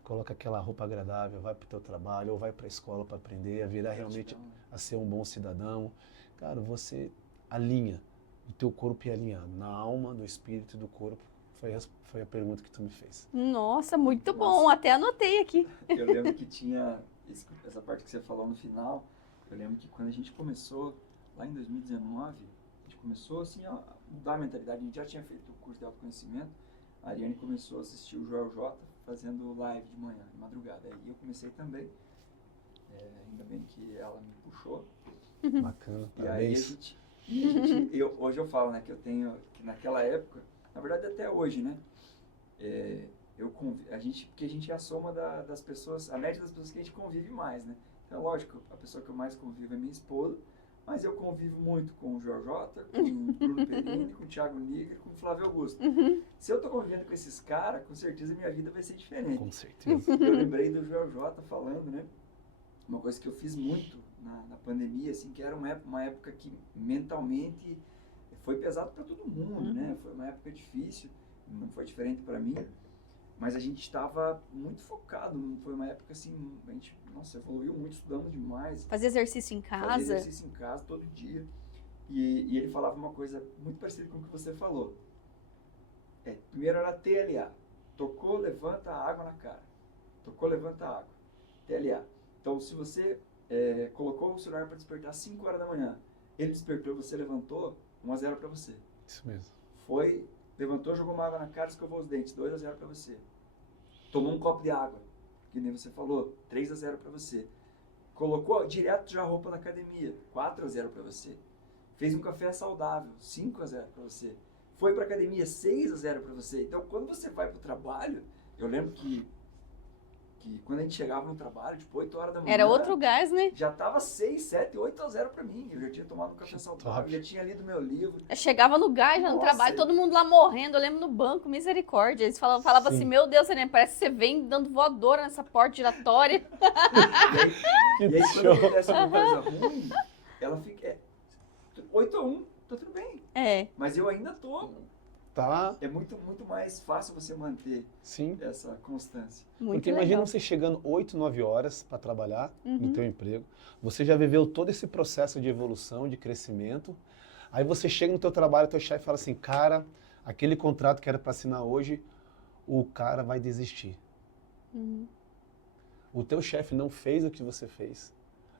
coloca aquela roupa agradável, vai para o teu trabalho ou vai para a escola para aprender, a virar realmente a ser um bom cidadão. Cara, você alinha o teu corpo e alinhado na alma, no espírito e do corpo. Foi a pergunta que tu me fez. Nossa, muito Nossa. bom. Até anotei aqui. Eu lembro que tinha essa parte que você falou no final. Eu lembro que quando a gente começou, lá em 2019, a gente começou assim a mudar a mentalidade. A gente já tinha feito o curso de autoconhecimento. A Ariane começou a assistir o Joel J fazendo live de manhã, de madrugada. Aí eu comecei também. Ainda bem que ela me puxou. Bacana, E aí parabéns. hoje eu falo, né, que eu tenho, que naquela época, na verdade até hoje, né, porque a gente é a soma das pessoas, a média das pessoas que a gente convive mais, né. Então, lógico, a pessoa que eu mais convivo é minha esposa, mas eu convivo muito com o Joel J, com o Bruno Perini, com o Thiago Nigri, com o Flávio Augusto. Se eu tô convivendo com esses caras, com certeza minha vida vai ser diferente. Com certeza. Eu lembrei do Joel J falando, né, uma coisa que eu fiz muito na pandemia, assim, que era uma época que mentalmente foi pesado para todo mundo, né? Foi uma época difícil, não foi diferente para mim, mas a gente estava muito focado. Foi uma época assim, a gente, nossa, evoluiu muito, estudamos demais. Fazer exercício em Fazia casa. exercício em casa todo dia. E ele falava uma coisa muito parecida com o que você falou. Primeiro era TLA. Tocou, levanta a água na cara. Tocou, levanta a água. TLA. Então, se você colocou o celular para despertar às 5 horas da manhã, ele despertou, você levantou, 1-0 para você. Isso mesmo. Foi, levantou, jogou uma água na cara, escovou os dentes, 2-0 para você. Tomou um copo de água, que nem você falou, 3-0 para você. Colocou direto já a roupa na academia, 4-0 para você. Fez um café saudável, 5-0 para você. Foi para academia, 6-0 para você. Então, quando você vai para o trabalho, eu lembro que quando a gente chegava no trabalho, tipo 8 horas da manhã, Era outro gás, né? já tava 6, 7, 8-0 para mim. Eu já tinha tomado um café saudável, já tinha lido meu livro. Eu chegava no gás, já no Nossa. trabalho, todo mundo lá morrendo. Eu lembro no banco, misericórdia. Eles falavam assim, meu Deus, Serena, parece que você vem dando voadora nessa porta giratória. E aí quando acontece uma coisa ruim, ela fica 8-1, tá tudo bem. Mas eu ainda tô. Tá, É muito mais fácil você manter sim. essa constância. Muito Porque legal. imagina você chegando 8, 9 horas para trabalhar no teu emprego. Você já viveu todo esse processo de evolução, de crescimento. Aí você chega no teu trabalho, teu chefe fala assim, cara, aquele contrato que era para assinar hoje, o cara vai desistir. O teu chefe não fez o que você fez.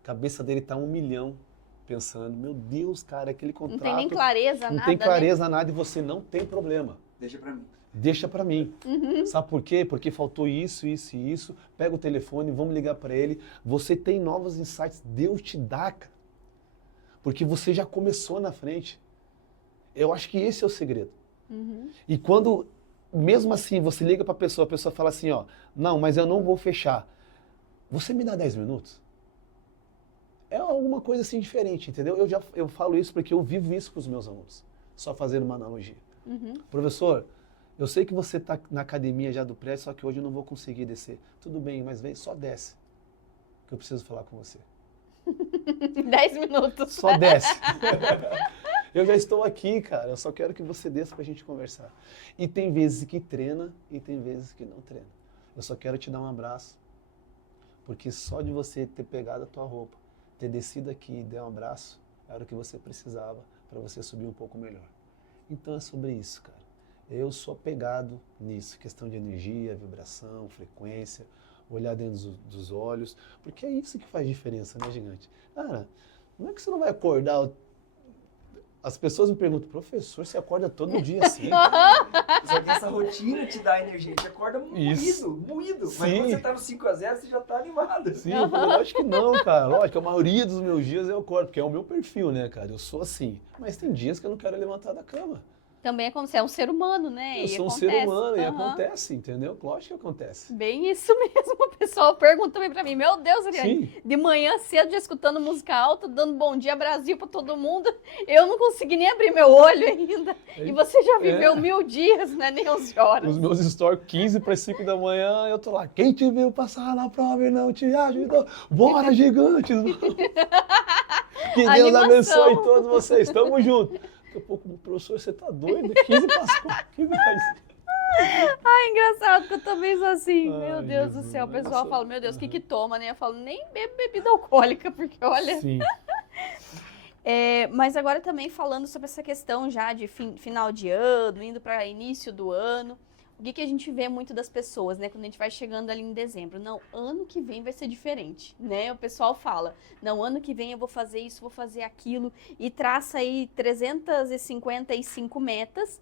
A cabeça dele tá 1 milhão pensando, meu Deus, cara, aquele contrato... Não tem nem clareza, não nada, tem clareza, nada, e você não tem problema. Deixa pra mim. Deixa pra mim. Sabe por quê? Porque faltou isso, isso e isso. Pega o telefone, vamos ligar pra ele. Você tem novos insights. Deus te dá, cara. Porque você já começou na frente. Eu acho que esse é o segredo. E quando, mesmo assim, você liga pra pessoa, a pessoa fala assim, ó, não, mas eu não vou fechar. Você me dá 10 minutos? É alguma coisa assim diferente, entendeu? Eu falo isso porque eu vivo isso com os meus alunos. Só fazendo uma analogia. Professor, eu sei que você está na academia já do prédio, só que hoje eu não vou conseguir descer. Tudo bem, mas vem, só desce. Que eu preciso falar com você. 10 minutos. Só desce. Eu já estou aqui, cara. Eu só quero que você desça pra gente conversar. E tem vezes que treina e tem vezes que não treina. Eu só quero te dar um abraço. Porque só de você ter pegado a tua roupa, ter descido aqui e der um abraço, era o que você precisava para você subir um pouco melhor. Então é sobre isso, cara. Eu sou apegado nisso, questão de energia, vibração, frequência, olhar dentro dos olhos, porque é isso que faz diferença, né, gigante? Cara, não é que você não vai acordar... As pessoas me perguntam, professor, você acorda todo dia assim? Só que essa rotina te dá energia, te acorda moído. Mas Sim. quando você tá no 5-0, você já tá animado. Sim, eu falei, lógico que não, cara. Lógico, a maioria dos meus dias eu acordo, porque é o meu perfil, né, cara? Eu sou assim. Mas tem dias que eu não quero levantar da cama. Também é como se é um ser humano, né? Eu E sou um acontece. ser humano e Aham. acontece, entendeu? Lógico que acontece. Bem isso mesmo. O pessoal pergunta também pra mim, meu Deus, Ariane, Sim. de manhã cedo já escutando música alta, dando bom dia Brasil pra todo mundo, eu não consegui nem abrir meu olho ainda. E você já viveu 1000 dias, né? Nem 11 horas. Os meus stories 15 para 5 da manhã, eu tô lá. Quem te viu passar na prova e não te ajudou? Bora, gigantes! Que Deus Animação. abençoe todos vocês. Tamo junto. Daqui a pouco, professor, você tá doido? 15 para 5. Que mais? É engraçado que eu também sou assim. Ai, Meu Deus do Jesus, céu. O mas eu pessoal sou- fala, meu Deus, o que que toma, né? Eu falo, nem bebo bebida alcoólica, porque olha... Sim. Mas agora também falando sobre essa questão já de final de ano, indo para início do ano, o que a gente vê muito das pessoas, né? Quando a gente vai chegando ali em dezembro, não, ano que vem vai ser diferente, né? O pessoal fala, não, ano que vem eu vou fazer isso, vou fazer aquilo, e traça aí 355 metas,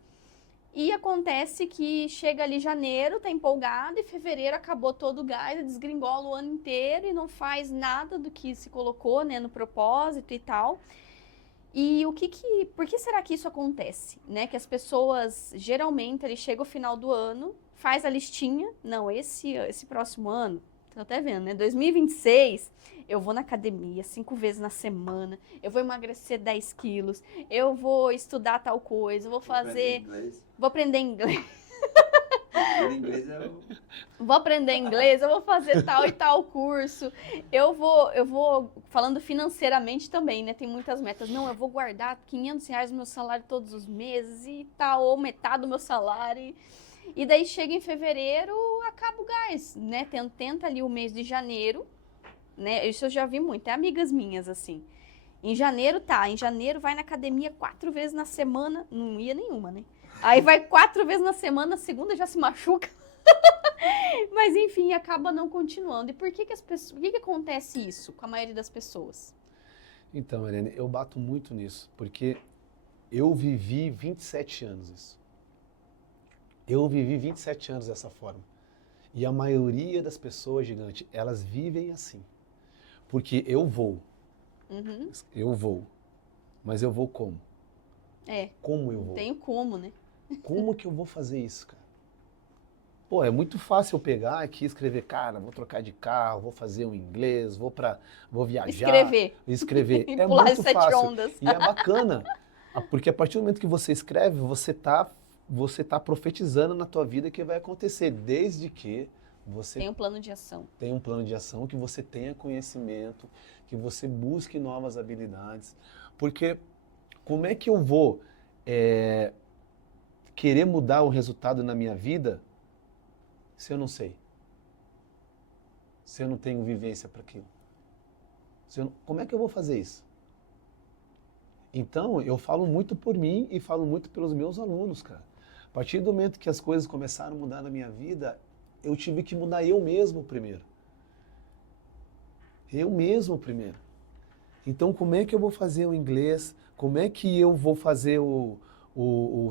e acontece que chega ali janeiro, tá empolgado, e fevereiro acabou todo o gás, desgringola o ano inteiro e não faz nada do que se colocou, né, no propósito e tal. E por que será que isso acontece, né? Que as pessoas, geralmente, ele chega ao final do ano, faz a listinha, não, esse próximo ano, tô até vendo, né? 2026, eu vou na academia 5 vezes na semana, eu vou emagrecer 10 quilos, eu vou estudar tal coisa, eu vou fazer, vou aprender inglês. Aprender inglês é o... Vou aprender inglês, eu vou fazer tal e tal curso. Eu vou falando financeiramente também, né? Tem muitas metas. Não, eu vou guardar R$ 500 do meu salário todos os meses e tal, ou metade do meu salário. E daí chega em fevereiro, acaba o gás, né? Tenta ali o mês de janeiro, né? Isso eu já vi muito, é amigas minhas, assim. Em janeiro vai na academia 4 vezes na semana, não ia nenhuma, né? Aí vai 4 vezes na semana, segunda já se machuca. Mas enfim, acaba não continuando. E por que que acontece isso com a maioria das pessoas? Então, Helene, eu bato muito nisso, porque eu vivi 27 anos isso. Eu vivi 27 anos dessa forma. E a maioria das pessoas, gigante, elas vivem assim. Porque eu vou, mas eu vou como? É, Como eu não vou? tenho como, né? Como que eu vou fazer isso, cara? Pô, é muito fácil eu pegar aqui e escrever, cara, vou trocar de carro, vou fazer um inglês, vou viajar. Escrever. E É pular muito 7 fácil. ondas. E é bacana, porque a partir do momento que você escreve, você tá profetizando na tua vida que vai acontecer, desde que você Tem um plano de ação. tenha um plano de ação, que você tenha conhecimento, que você busque novas habilidades. Porque como é que eu vou querer mudar o resultado na minha vida se eu não sei? Se eu não tenho vivência para aquilo? Como é que eu vou fazer isso? Então, eu falo muito por mim e falo muito pelos meus alunos, cara. A partir do momento que as coisas começaram a mudar na minha vida, eu tive que mudar eu mesmo primeiro. Eu mesmo primeiro. Então, como é que eu vou fazer o inglês? Como é que eu vou fazer o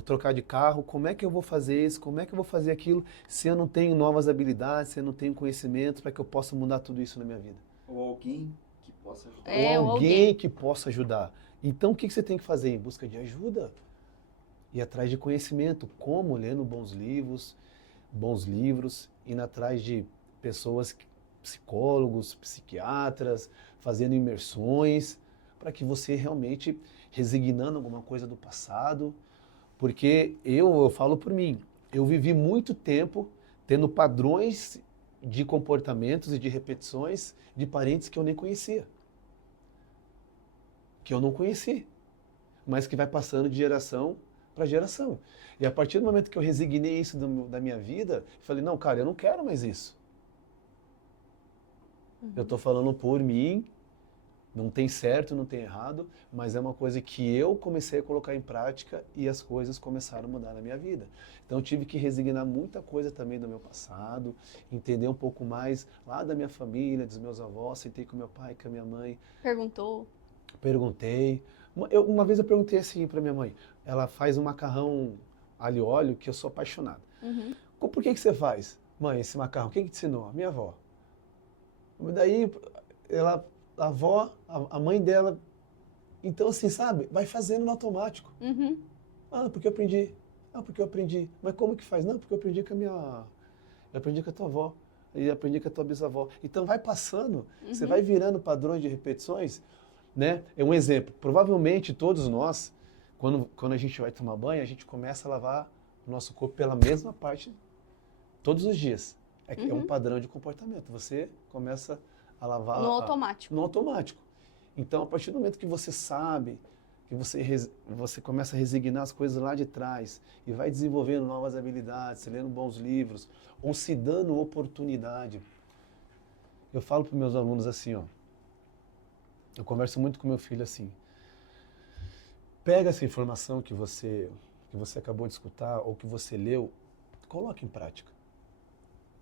trocar de carro? Como é que eu vou fazer isso? Como é que eu vou fazer aquilo se eu não tenho novas habilidades, se eu não tenho conhecimento para que eu possa mudar tudo isso na minha vida? Ou alguém que possa ajudar. Ou alguém que possa ajudar. Então, o que você tem que fazer? Em busca de ajuda. Ir atrás de conhecimento. Como? Lendo bons livros, indo atrás de pessoas, psicólogos, psiquiatras, fazendo imersões, para que você realmente, resignando alguma coisa do passado, porque eu falo por mim, eu vivi muito tempo tendo padrões de comportamentos e de repetições de parentes que eu nem conhecia. Que eu não conheci, mas que vai passando de geração para geração. E a partir do momento que eu resignei isso da minha vida, eu falei, não, cara, eu não quero mais isso. Eu estou falando por mim, não tem certo, não tem errado, mas é uma coisa que eu comecei a colocar em prática e as coisas começaram a mudar na minha vida. Então eu tive que resignar muita coisa também do meu passado, entender um pouco mais lá da minha família, dos meus avós, sentei com meu pai, com a minha mãe. Perguntei. Uma vez eu perguntei assim para minha mãe, ela faz um macarrão alho e óleo que eu sou apaixonado. Por que você faz? Mãe, esse macarrão, quem que te ensinou? Minha avó. Daí, a mãe dela, então assim, sabe, vai fazendo no automático. Ah, porque eu aprendi. Ah, porque eu aprendi. Mas como que faz? Não, porque eu aprendi com eu aprendi com a tua avó. E aprendi com a tua bisavó. Então vai passando, você vai virando padrões de repetições, né? É um exemplo. Provavelmente todos nós, quando a gente vai tomar banho, a gente começa a lavar o nosso corpo pela mesma parte todos os dias. É um padrão de comportamento. Você começa a lavar no automático. No automático. Então, a partir do momento que você sabe, que você começa a resignar as coisas lá de trás e vai desenvolvendo novas habilidades, lendo bons livros, ou se dando oportunidade. Eu falo para os meus alunos assim, ó, eu converso muito com meu filho assim, pega essa informação que você acabou de escutar ou que você leu, coloque em prática.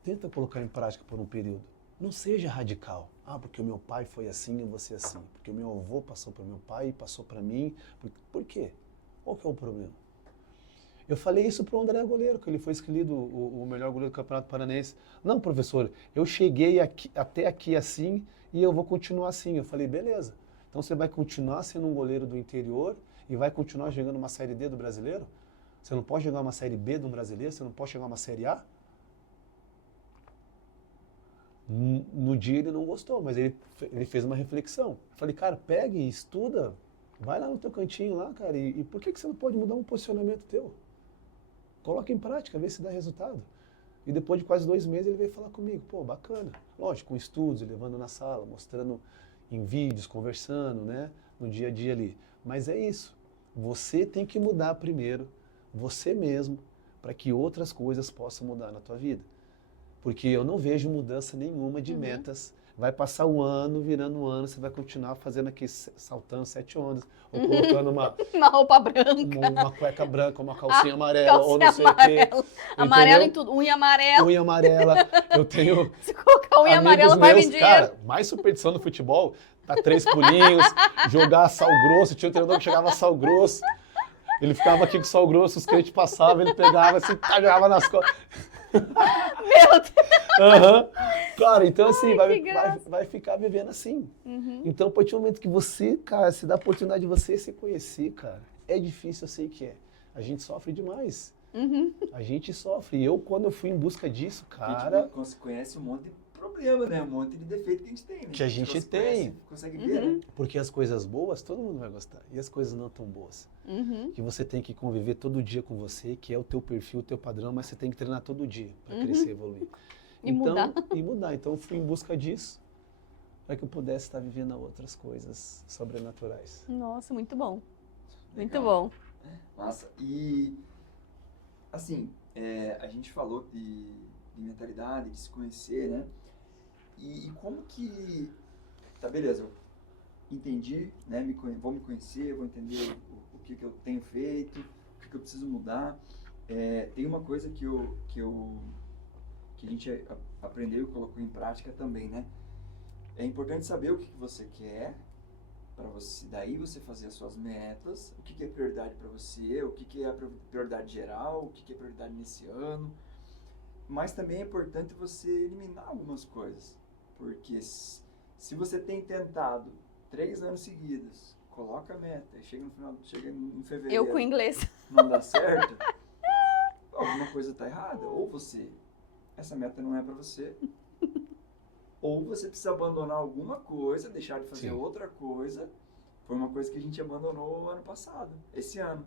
Tenta colocar em prática por um período. Não seja radical. Ah, porque o meu pai foi assim, eu vou ser assim. Porque o meu avô passou para o meu pai e passou para mim. Por quê? Qual que é o problema? Eu falei isso para o André Goleiro, que ele foi escolhido o melhor goleiro do Campeonato Paranaense. Não, professor, eu cheguei até aqui assim e eu vou continuar assim. Eu falei, beleza. Então você vai continuar sendo um goleiro do interior e vai continuar jogando uma Série D do Brasileiro? Você não pode jogar uma Série B do Brasileiro? Você não pode jogar uma Série A? No dia ele não gostou, mas ele fez uma reflexão. Eu falei, cara, pega e estuda, vai lá no teu cantinho lá, cara, e por que você não pode mudar um posicionamento teu? Coloca em prática, vê se dá resultado. E depois de quase 2 meses ele veio falar comigo. Pô, bacana. Lógico, com estudos, levando na sala, mostrando em vídeos, conversando, né? No dia a dia ali. Mas é isso. Você tem que mudar primeiro, você mesmo, para que outras coisas possam mudar na tua vida. Porque eu não vejo mudança nenhuma de metas. Vai passar um ano, virando um ano, você vai continuar fazendo aqui, saltando 7 ondas, ou colocando Uma roupa branca. uma cueca branca, uma calcinha amarela, ou Calcinha não sei o quê. amarela. Amarelo Entendeu? em tudo. Unha amarela. Unha amarela. Eu tenho Se colocar unha amarela, amigos vai meus, vir dinheiro. cara, mais superstição no futebol, tá 3 pulinhos, jogar sal grosso, tinha um treinador que chegava sal grosso, ele ficava aqui com sal grosso, os crentes passavam, ele pegava assim, jogava nas costas. Meu Deus. Aham. Cara, então assim, que graça. vai ficar vivendo assim. Uhum. Então, a partir do momento que você, cara, se dá a oportunidade de você se conhecer, cara, é difícil, eu sei que é. A gente sofre demais. Uhum. A gente sofre. E eu, quando eu fui em busca disso, Porque, cara, tipo, você conhece um monte de problema, né? Um monte de defeito que a gente tem, né? Que a gente Você tem. conhece, consegue ver, né? porque as coisas boas, todo mundo vai gostar. E as coisas não tão boas. Uhum. Que você tem que conviver todo dia com você, que é o teu perfil, o teu padrão, mas você tem que treinar todo dia para crescer e evoluir. E então, mudar. E mudar. Então, eu fui em busca disso para que eu pudesse estar vivendo outras coisas sobrenaturais. Nossa, muito bom. Muito Legal. bom. Massa. E, assim, a gente falou de mentalidade, de se conhecer, né? E como que... Tá, beleza, eu entendi, né? Vou me conhecer, vou entender o que eu tenho feito, o que eu preciso mudar. Tem uma coisa que a gente aprendeu e colocou em prática também, né? É importante saber o que você quer, para você, daí você fazer as suas metas, o que é prioridade para você, o que é a prioridade geral, o que é prioridade nesse ano. Mas também é importante você eliminar algumas coisas, porque se você tem tentado 3 anos seguidos, coloca a meta, e chega em fevereiro, Eu com inglês. não dá certo, alguma coisa está errada. Ou essa meta não é para você, ou você precisa abandonar alguma coisa, deixar de fazer Sim. outra coisa. Foi uma coisa que a gente abandonou ano passado, esse ano.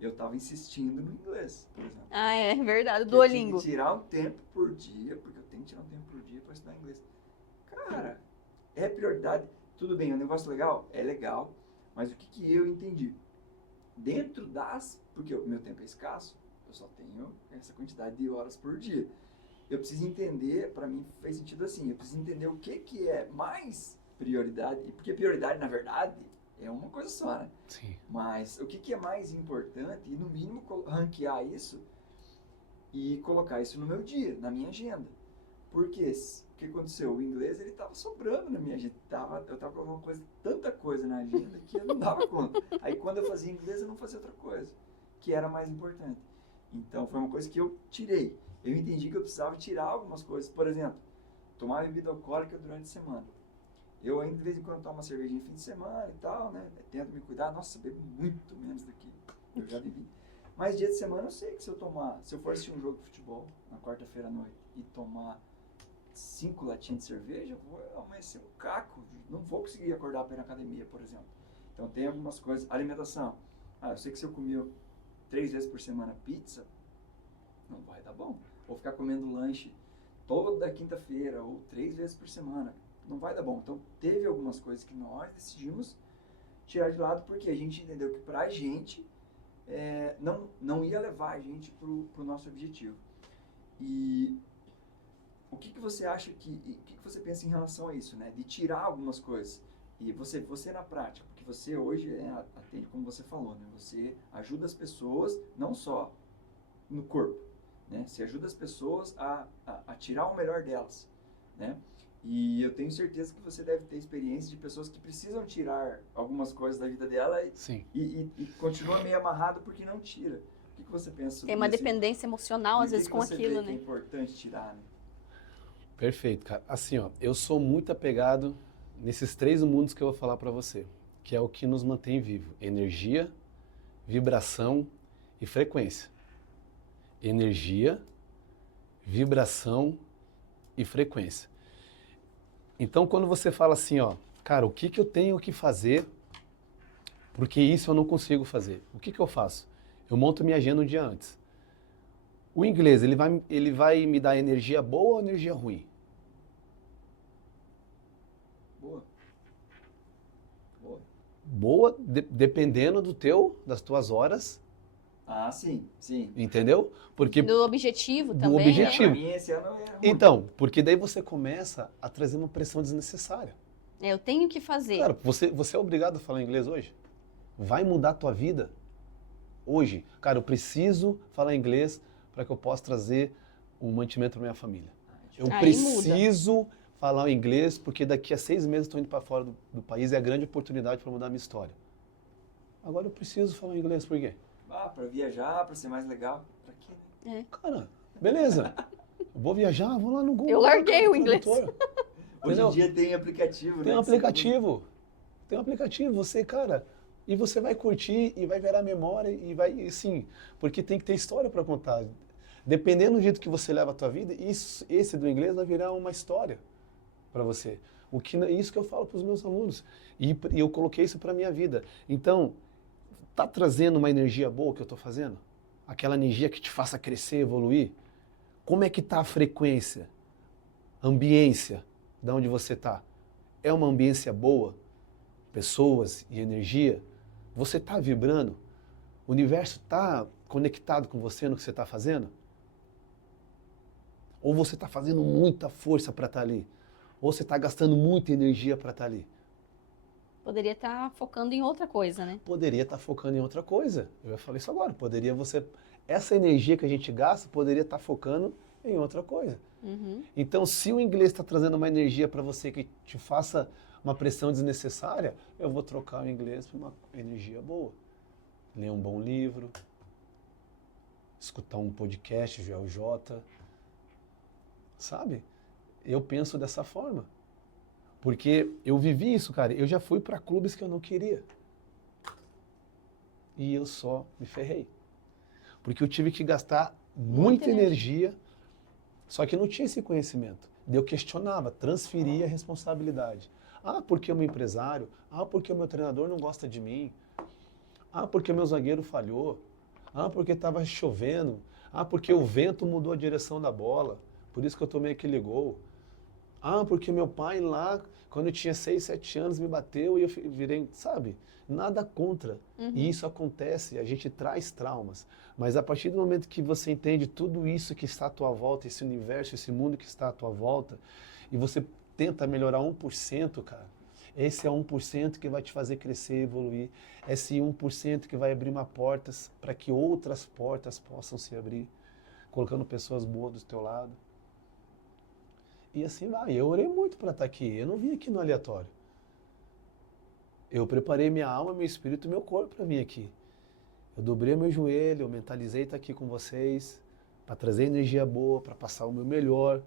Eu estava insistindo no inglês, por exemplo. Ah, é verdade. Que Duolingo. Eu tinha que tirar um tempo por dia, porque eu tenho que tirar um tempo por dia para estudar inglês. Cara, é prioridade. Tudo bem, é um negócio legal? É legal. Mas o que eu entendi? Dentro porque o meu tempo é escasso, eu só tenho essa quantidade de horas por dia. Eu preciso entender, para mim fez sentido assim, eu preciso entender o que é mais prioridade, porque prioridade, na verdade, é uma coisa só, né? Sim. Mas o que é mais importante, e no mínimo ranquear isso e colocar isso no meu dia, na minha agenda. Porque o que aconteceu? O inglês, ele estava sobrando na minha agenda. Eu estava colocando tanta coisa na agenda que eu não dava conta. Aí quando eu fazia inglês, eu não fazia outra coisa, que era mais importante. Então foi uma coisa que eu tirei. Eu entendi que eu precisava tirar algumas coisas. Por exemplo, tomar bebida alcoólica durante a semana. Eu ainda de vez em quando tomo uma cervejinha no fim de semana e tal, né? Tento me cuidar. Nossa, bebo muito menos do que eu já bebi. Mas dia de semana eu sei que se eu for assistir um jogo de futebol na quarta-feira à noite e tomar 5 latinhas de cerveja, eu vou amanhecer um caco. Não vou conseguir acordar para ir na academia, por exemplo. Então tem algumas coisas. Alimentação. Eu sei que se eu comer 3 vezes por semana pizza, não vai dar bom. Ou ficar comendo lanche toda quinta-feira ou 3 vezes por semana, não vai dar bom. Então teve algumas coisas que nós decidimos tirar de lado porque a gente entendeu que pra gente não ia levar a gente pro nosso objetivo. E o que você acha o que você pensa em relação a isso, né? De tirar algumas coisas. E você na prática, porque você hoje atende como você falou, né? Você ajuda as pessoas, não só no corpo, né? Você ajuda as pessoas a tirar o melhor delas, né? E eu tenho certeza que você deve ter experiência de pessoas que precisam tirar algumas coisas da vida dela e continua meio amarrado porque não tira. O que você pensa sobre Tem uma isso? dependência emocional, às vezes, com aquilo, Que né? é importante tirar, né? Perfeito, cara. Assim, ó, eu sou muito apegado nesses 3 mundos que eu vou falar para você, que é o que nos mantém vivo: energia, vibração e frequência. Energia, vibração e frequência. Então, quando você fala assim, ó, cara, o que eu tenho que fazer, porque isso eu não consigo fazer. O que eu faço? Eu monto minha agenda um dia antes. O inglês, ele vai me dar energia boa ou energia ruim? Boa. Boa. Boa, dependendo das tuas horas, Ah, sim, sim. entendeu? Porque Do objetivo Do também, objetivo. Pra mim esse ano é ruim. Então, porque daí você começa a trazer uma pressão desnecessária. né? Eu tenho que fazer. Cara, você é obrigado a falar inglês hoje? Vai mudar a tua vida hoje? Cara, eu preciso falar inglês para que eu possa trazer um mantimento para minha família. Eu Aí preciso falar o inglês porque daqui a 6 meses estou indo para fora do país e é a grande oportunidade para mudar a minha história. Agora eu preciso falar inglês por quê? Ah, pra viajar, pra ser mais legal. Pra quê, né? Cara, beleza. Eu vou viajar, vou lá no Google. Eu larguei o inglês. Hoje Entendeu? em dia tem aplicativo, né? Tem um que você aplicativo. Tem um aplicativo, você, cara, e você vai curtir e vai virar memória e vai, e sim, porque tem que ter história para contar. Dependendo do jeito que você leva a tua vida, esse do inglês vai virar uma história para você. Isso que eu falo para os meus alunos. E eu coloquei isso para minha vida. Então, tá trazendo uma energia boa que eu estou fazendo? Aquela energia que te faça crescer, evoluir? Como é que tá a frequência, ambiência de onde você está? É uma ambiência boa? Pessoas e energia? Você está vibrando? O universo está conectado com você no que você está fazendo? Ou você está fazendo muita força para estar ali? Ou você está gastando muita energia para estar ali? Poderia estar focando em outra coisa, né? Poderia estar focando em outra coisa. Eu ia falar isso agora. Essa energia que a gente gasta poderia estar focando em outra coisa. Uhum. Então, se o inglês está trazendo uma energia para você que te faça uma pressão desnecessária, eu vou trocar o inglês por uma energia boa. Ler um bom livro, escutar um podcast, Joel J. Sabe? Eu penso dessa forma. Porque eu vivi isso, cara. Eu já fui para clubes que eu não queria. E eu só me ferrei. Porque eu tive que gastar muita energia, só que eu não tinha esse conhecimento. Daí eu questionava, transferia a responsabilidade. Ah, porque o meu empresário? Ah, porque o meu treinador não gosta de mim? Ah, porque o meu zagueiro falhou? Ah, porque estava chovendo? Ah, porque o vento mudou a direção da bola? Por isso que eu tomei aquele gol. Ah, porque meu pai lá, quando eu tinha 6, 7 anos, me bateu e eu virei, sabe? Nada contra. E isso acontece, a gente traz traumas. Mas a partir do momento que você entende tudo isso que está à tua volta, esse universo, esse mundo que está à tua volta, e você tenta melhorar 1%, cara, esse é 1% que vai te fazer crescer e evoluir. Esse 1% que vai abrir uma portas para que outras portas possam se abrir, colocando pessoas boas do teu lado. E assim vai. Eu orei muito para estar aqui. Eu não vim aqui no aleatório. Eu preparei minha alma, meu espírito e meu corpo para vir aqui. Eu dobrei meu joelho, eu mentalizei estar aqui com vocês, para trazer energia boa, para passar o meu melhor.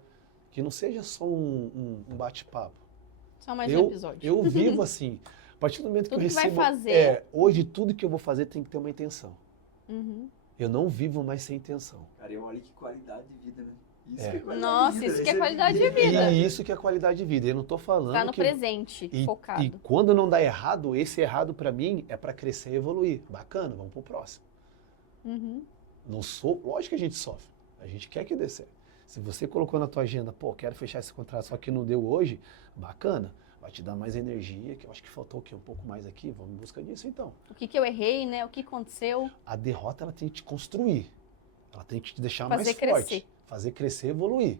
Que não seja só um bate-papo. Só mais um episódio. Eu vivo assim. A partir do momento que Tudo eu que vai recebo... fazer. Hoje tudo que eu vou fazer tem que ter uma intenção. Uhum. Eu não vivo mais sem intenção. Cara, olha que qualidade de vida, né? Isso É. que é qualidade Nossa, de vida. isso que é qualidade de vida. E isso que é qualidade de vida. Eu não estou falando Tá no que... presente, focado. E quando não dá errado, esse errado para mim é para crescer e evoluir. Bacana, vamos pro próximo. Uhum. Lógico que a gente sofre. A gente quer que dê certo. Se você colocou na tua agenda, pô, quero fechar esse contrato, só que não deu hoje, bacana. Vai te dar mais energia, que eu acho que faltou o quê? Um pouco mais aqui, vamos em busca disso então. O que eu errei, né? O que aconteceu? A derrota, ela tem que te construir. Ela tem que te deixar Fazer mais crescer. forte. Fazer crescer, evoluir.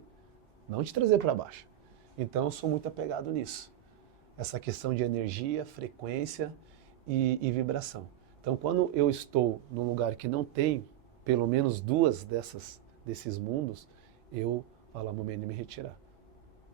Não te trazer para baixo. Então, eu sou muito apegado nisso. Essa questão de energia, frequência e vibração. Então, quando eu estou num lugar que não tem pelo menos 2 desses mundos, eu falo, é momento de me retirar.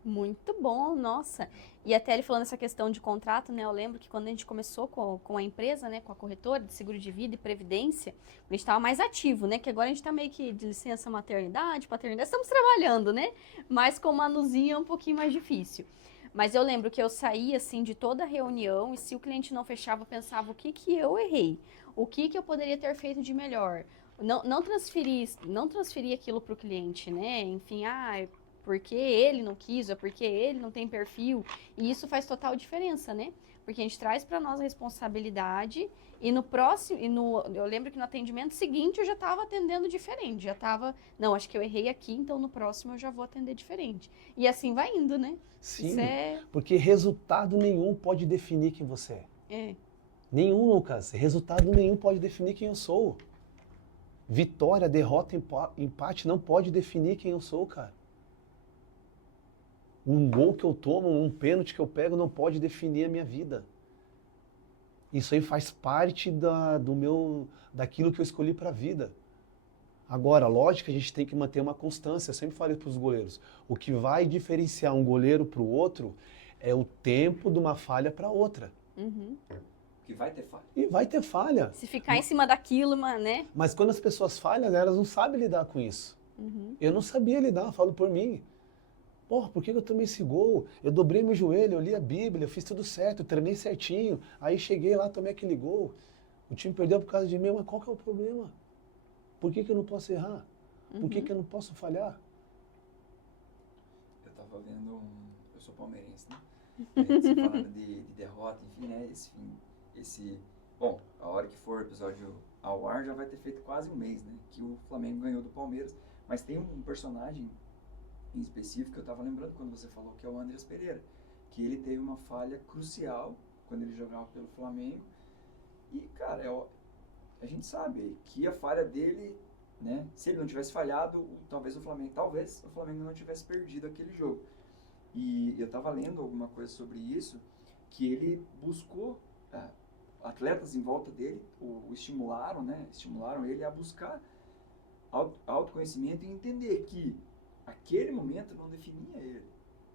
Muito bom, nossa. E até ele falando essa questão de contrato, né? Eu lembro que quando a gente começou com a empresa, né? Com a corretora de seguro de vida e previdência, a gente estava mais ativo, né? Que agora a gente está meio que de licença maternidade, paternidade, estamos trabalhando, né? Mas com uma Nuzinha é um pouquinho mais difícil. Mas eu lembro que eu saía, assim, de toda a reunião e se o cliente não fechava, eu pensava o que eu errei, o que eu poderia ter feito de melhor. Não transferir aquilo para o cliente, né? Enfim, porque ele não quis, ou porque ele não tem perfil. E isso faz total diferença, né? Porque a gente traz para nós a responsabilidade e no próximo, eu lembro que no atendimento seguinte eu já estava atendendo diferente, já estava, não, acho que eu errei aqui, então no próximo eu já vou atender diferente. E assim vai indo, né? Sim, Isso é... porque resultado nenhum pode definir quem você é. É. Nenhum, Lucas. Resultado nenhum pode definir quem eu sou. Vitória, derrota, empate não pode definir quem eu sou, cara. Um gol que eu tomo, um pênalti que eu pego não pode definir a minha vida. Isso aí faz parte daquilo que eu escolhi para a vida. Agora, lógico que a gente tem que manter uma constância. Eu sempre falei para os goleiros, o que vai diferenciar um goleiro para o outro é o tempo de uma falha para outra. Uhum. Que vai ter falha. E vai ter falha. Se ficar em cima daquilo, né? Mas quando as pessoas falham, elas não sabem lidar com isso. Uhum. Eu não sabia lidar, falo por mim. Porra, por que eu tomei esse gol? Eu dobrei meu joelho, eu li a Bíblia, eu fiz tudo certo, eu treinei certinho. Aí cheguei lá, tomei aquele gol. O time perdeu por causa de mim, mas qual que é o problema? Por que eu não posso errar? Por que eu não posso falhar? Eu tava vendo eu sou palmeirense, né? Você falando de derrota, enfim, né? Bom, a hora que for o episódio ao ar já vai ter feito quase um mês, né? Que o Flamengo ganhou do Palmeiras. Mas tem um personagem em específico que eu tava lembrando quando você falou, que é o Andreas Pereira. Que ele teve uma falha crucial quando ele jogava pelo Flamengo. E, cara, a gente sabe que a falha dele, né? Se ele não tivesse falhado, talvez o Flamengo não tivesse perdido aquele jogo. E eu estava lendo alguma coisa sobre isso, que ele buscou, atletas em volta dele o estimularam, né? Estimularam ele a buscar autoconhecimento e entender que aquele momento não definia ele.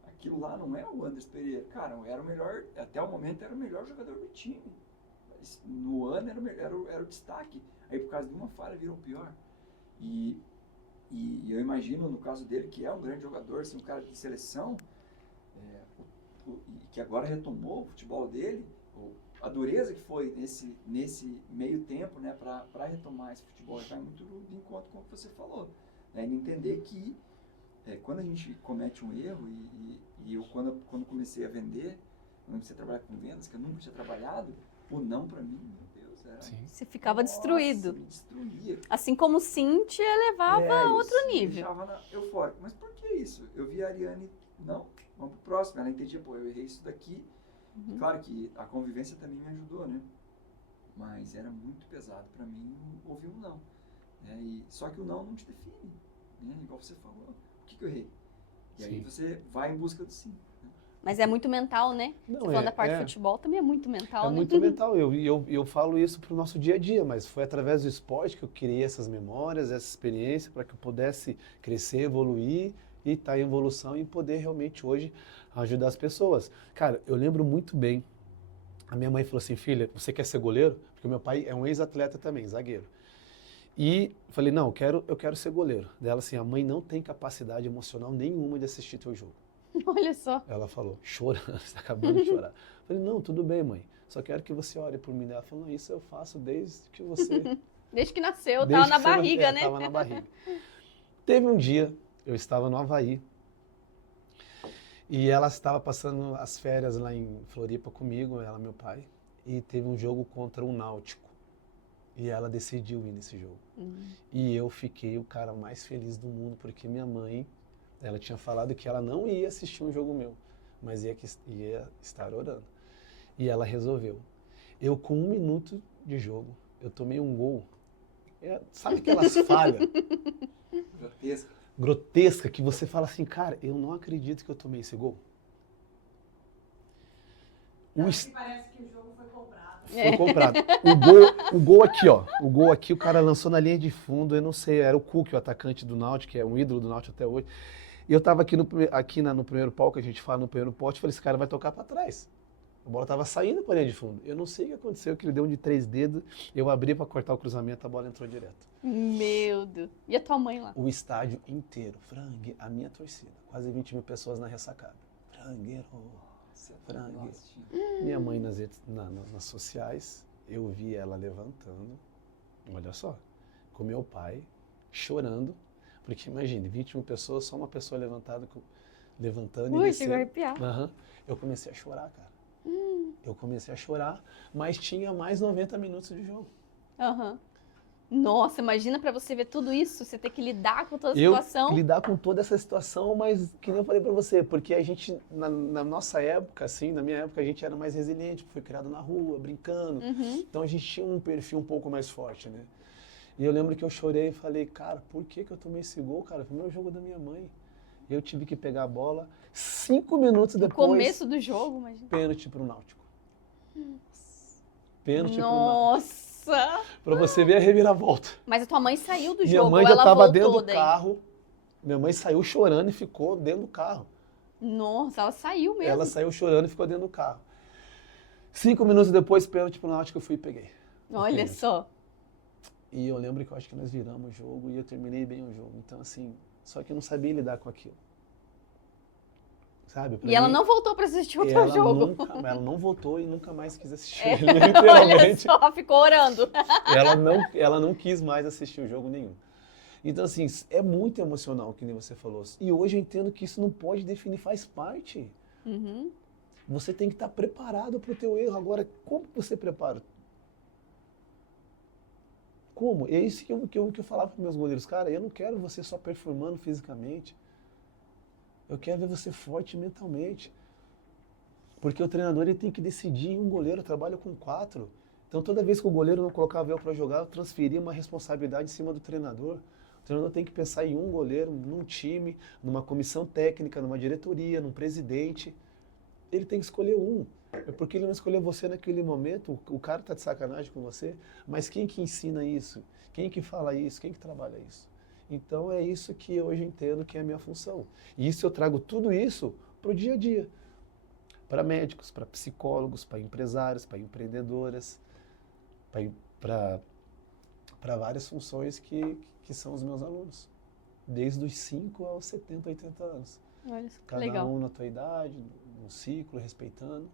Aquilo lá não é o Andreas Pereira. Cara, era o melhor, até o momento era o melhor jogador do time. No ano era o destaque. Aí por causa de uma falha virou pior. E eu imagino no caso dele, que é um grande jogador, assim, um cara de seleção, que agora retomou o futebol dele, a dureza que foi nesse meio tempo, né, para retomar esse futebol, vai muito de encontro com o que você falou. Né, e entender que quando a gente comete um erro, e eu quando comecei a vender, quando comecei a trabalhar com vendas, que eu nunca tinha trabalhado, o não para mim, meu Deus, era... Sim. Você ficava destruído. Me destruía. Assim como o Cíntia levava a outro nível. Eu deixava eufórico. Mas por que isso? Eu vi a Ariane, não, vamos pro próximo. Ela entendia, pô, eu errei isso daqui. Uhum. Claro que a convivência também me ajudou, né? Mas era muito pesado para mim ouvir um não. Né? Só que o não te define. Né? Igual você falou. O que eu errei? E aí você vai em busca do sim. Mas é muito mental, né? Não, Você falando da parte de futebol, também é muito mental, É né? muito mental. Eu falo isso para o nosso dia a dia, mas foi através do esporte que eu criei essas memórias, essa experiência, para que eu pudesse crescer, evoluir e estar em evolução e poder realmente hoje ajudar as pessoas. Cara, eu lembro muito bem, a minha mãe falou assim, filha, você quer ser goleiro? Porque o meu pai é um ex-atleta também, zagueiro. E falei, não, eu quero ser goleiro. Dela assim, a mãe não tem capacidade emocional nenhuma de assistir teu jogo. Olha só. Ela falou, chorando, você está acabando de chorar. Eu falei, não, tudo bem, mãe. Só quero que você ore por mim. Ela falou, não, isso eu faço desde que você... Desde que nasceu, desde tava que na você barriga, né? Tava na barriga. Teve um dia, eu estava no Havaí, e ela estava passando as férias lá em Floripa comigo, ela, meu pai, e teve um jogo contra o Náutico. E ela decidiu ir nesse jogo. E eu fiquei o cara mais feliz do mundo, porque minha mãe... Ela tinha falado que ela não ia assistir um jogo meu, mas ia estar orando. E ela resolveu. Eu, com 1 minuto de jogo, eu tomei um gol. Sabe aquelas falhas grotescas que você fala assim, cara, eu não acredito que eu tomei esse gol. Parece que o jogo foi comprado. Foi comprado. O gol aqui, ó. O gol aqui, o cara lançou na linha de fundo, eu não sei, era o Cook, o atacante do Náutico, que é um ídolo do Náutico até hoje. E eu tava aqui no primeiro palco, a gente fala no primeiro pote, falei, esse cara vai tocar para trás. A bola tava saindo para a linha de fundo. Eu não sei o que aconteceu, que ele deu um de 3 dedos, eu abri para cortar o cruzamento, a bola entrou direto. Meu Deus. E a tua mãe lá? O estádio inteiro, frangue, a minha torcida, quase 20 mil pessoas na ressacada. Frangueiro, frangueiro. Minha mãe nas sociais, eu vi ela levantando, olha só, com meu pai, chorando. Porque imagine, 21 pessoas, só uma pessoa levantando e Ui, chegou a descendo. arrepiar. Aham. Eu comecei a chorar, cara. Eu comecei a chorar, mas tinha mais 90 minutos de jogo. Aham. Nossa, imagina pra você ver tudo isso, você ter que lidar com toda a Eu situação. lidar com toda essa situação, mas que nem eu falei pra você, porque a gente, na nossa época, assim, na minha época, a gente era mais resiliente, foi criado na rua, brincando. Uhum. Então a gente tinha um perfil um pouco mais forte, né? E eu lembro que eu chorei e falei, cara, por que que eu tomei esse gol, cara? Foi o meu jogo da minha mãe. Eu tive que pegar a bola, 5 minutos No depois, começo do jogo, imagina. pênalti pro Náutico. Pênalti pro Náutico. Nossa! Pra você ver a reviravolta. Mas a tua mãe saiu do Minha jogo, mãe ou já ela tava voltou dentro do daí? carro. Minha mãe saiu chorando e ficou dentro do carro. Nossa, ela saiu mesmo. Ela saiu chorando e ficou dentro do carro. 5 minutos depois, pênalti pro Náutico, eu fui e peguei. Olha pênalti. só. E eu lembro que eu acho que nós viramos o jogo e eu terminei bem o jogo. Então, assim, só que eu não sabia lidar com aquilo. Sabe? Pra E ela mim, não voltou pra assistir o teu ela jogo. ela não voltou e nunca mais quis assistir. É, ele, olha literalmente. só, ficou orando. Ela não quis mais assistir o jogo nenhum. Então, assim, é muito emocional, que nem você falou. E hoje eu entendo que isso não pode definir, faz parte. Uhum. Você tem que estar preparado para o teu erro. Agora, como que você prepara? Como? É isso que eu falava para meus goleiros. Cara, eu não quero você só performando fisicamente. Eu quero ver você forte mentalmente. Porque o treinador ele tem que decidir, um goleiro trabalha com 4. Então toda vez que o goleiro não colocava eu para jogar, eu transferia uma responsabilidade em cima do treinador. O treinador tem que pensar em um goleiro, num time, numa comissão técnica, numa diretoria, num presidente. Ele tem que escolher um. É porque ele não escolheu você naquele momento, o cara tá de sacanagem com você, mas quem que ensina isso? Quem que fala isso? Quem que trabalha isso? Então é isso que hoje eu entendo que é a minha função. E isso eu trago tudo isso pro dia a dia. Para médicos, para psicólogos, para empresários, para empreendedoras, para várias funções que são os meus alunos. Desde os 5 aos 70, 80 anos. Olha só, que Cada legal. um na tua idade, num ciclo, respeitando.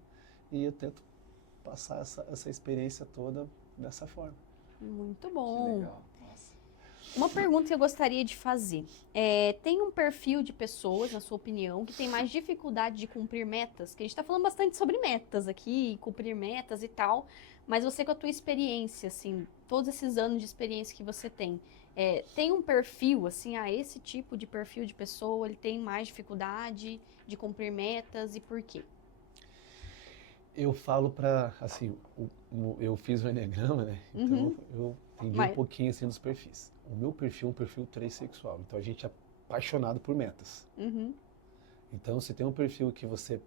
E eu tento passar essa experiência toda dessa forma. Muito Que bom. legal. Nossa. Uma pergunta que eu gostaria de fazer. Tem um perfil de pessoas, na sua opinião, que tem mais dificuldade de cumprir metas? Que a gente está falando bastante sobre metas aqui, cumprir metas e tal. Mas você com a tua experiência, assim, todos esses anos de experiência que você tem, tem um perfil, assim, esse tipo de perfil de pessoa, ele tem mais dificuldade de cumprir metas e por quê? Eu falo assim, eu fiz o Enneagrama, né? Então eu entendi um pouquinho assim dos perfis. O meu perfil é um perfil 3 sexual, então a gente é apaixonado por metas. Uhum. Então se tem um perfil que você,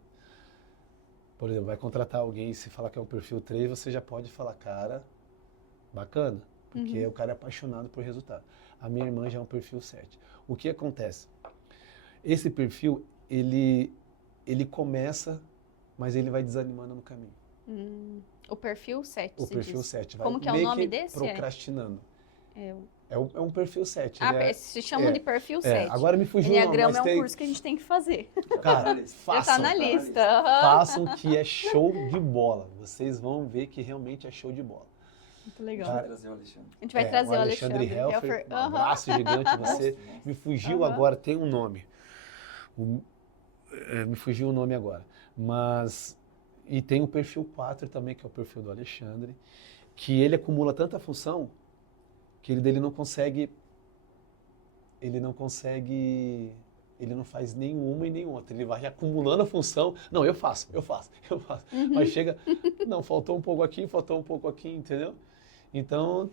por exemplo, vai contratar alguém e se falar que é um perfil 3, você já pode falar, cara, bacana, porque o cara é apaixonado por resultado. A minha irmã já é um perfil 7. O que acontece? Esse perfil, ele começa, mas ele vai desanimando no caminho. O perfil 7, O se perfil diz. 7 vai Como que é o meio nome que desse? procrastinando. É É um perfil 7. se chama de perfil 7. Agora me fugiu o nome, Enneagrama mas é um tem... curso que a gente tem que fazer. Cara, Já tá façam, na na lista. lista. aham. façam que é show de bola. Vocês vão ver que realmente é show de bola. Muito A gente legal. vai trazer o Alexandre. A gente vai trazer o Alexandre Helfer, um Aham. abraço gigante você. Monstro, monstro. Me fugiu Aham. agora, tem um nome. Me fugiu o nome agora. Mas... E tem o perfil 4 também, que é o perfil do Alexandre, que ele acumula tanta função que ele não consegue... Ele não faz nenhuma e nem outra. Ele vai acumulando a função. Não, eu faço. Mas chega, não, faltou um pouco aqui, entendeu? Então,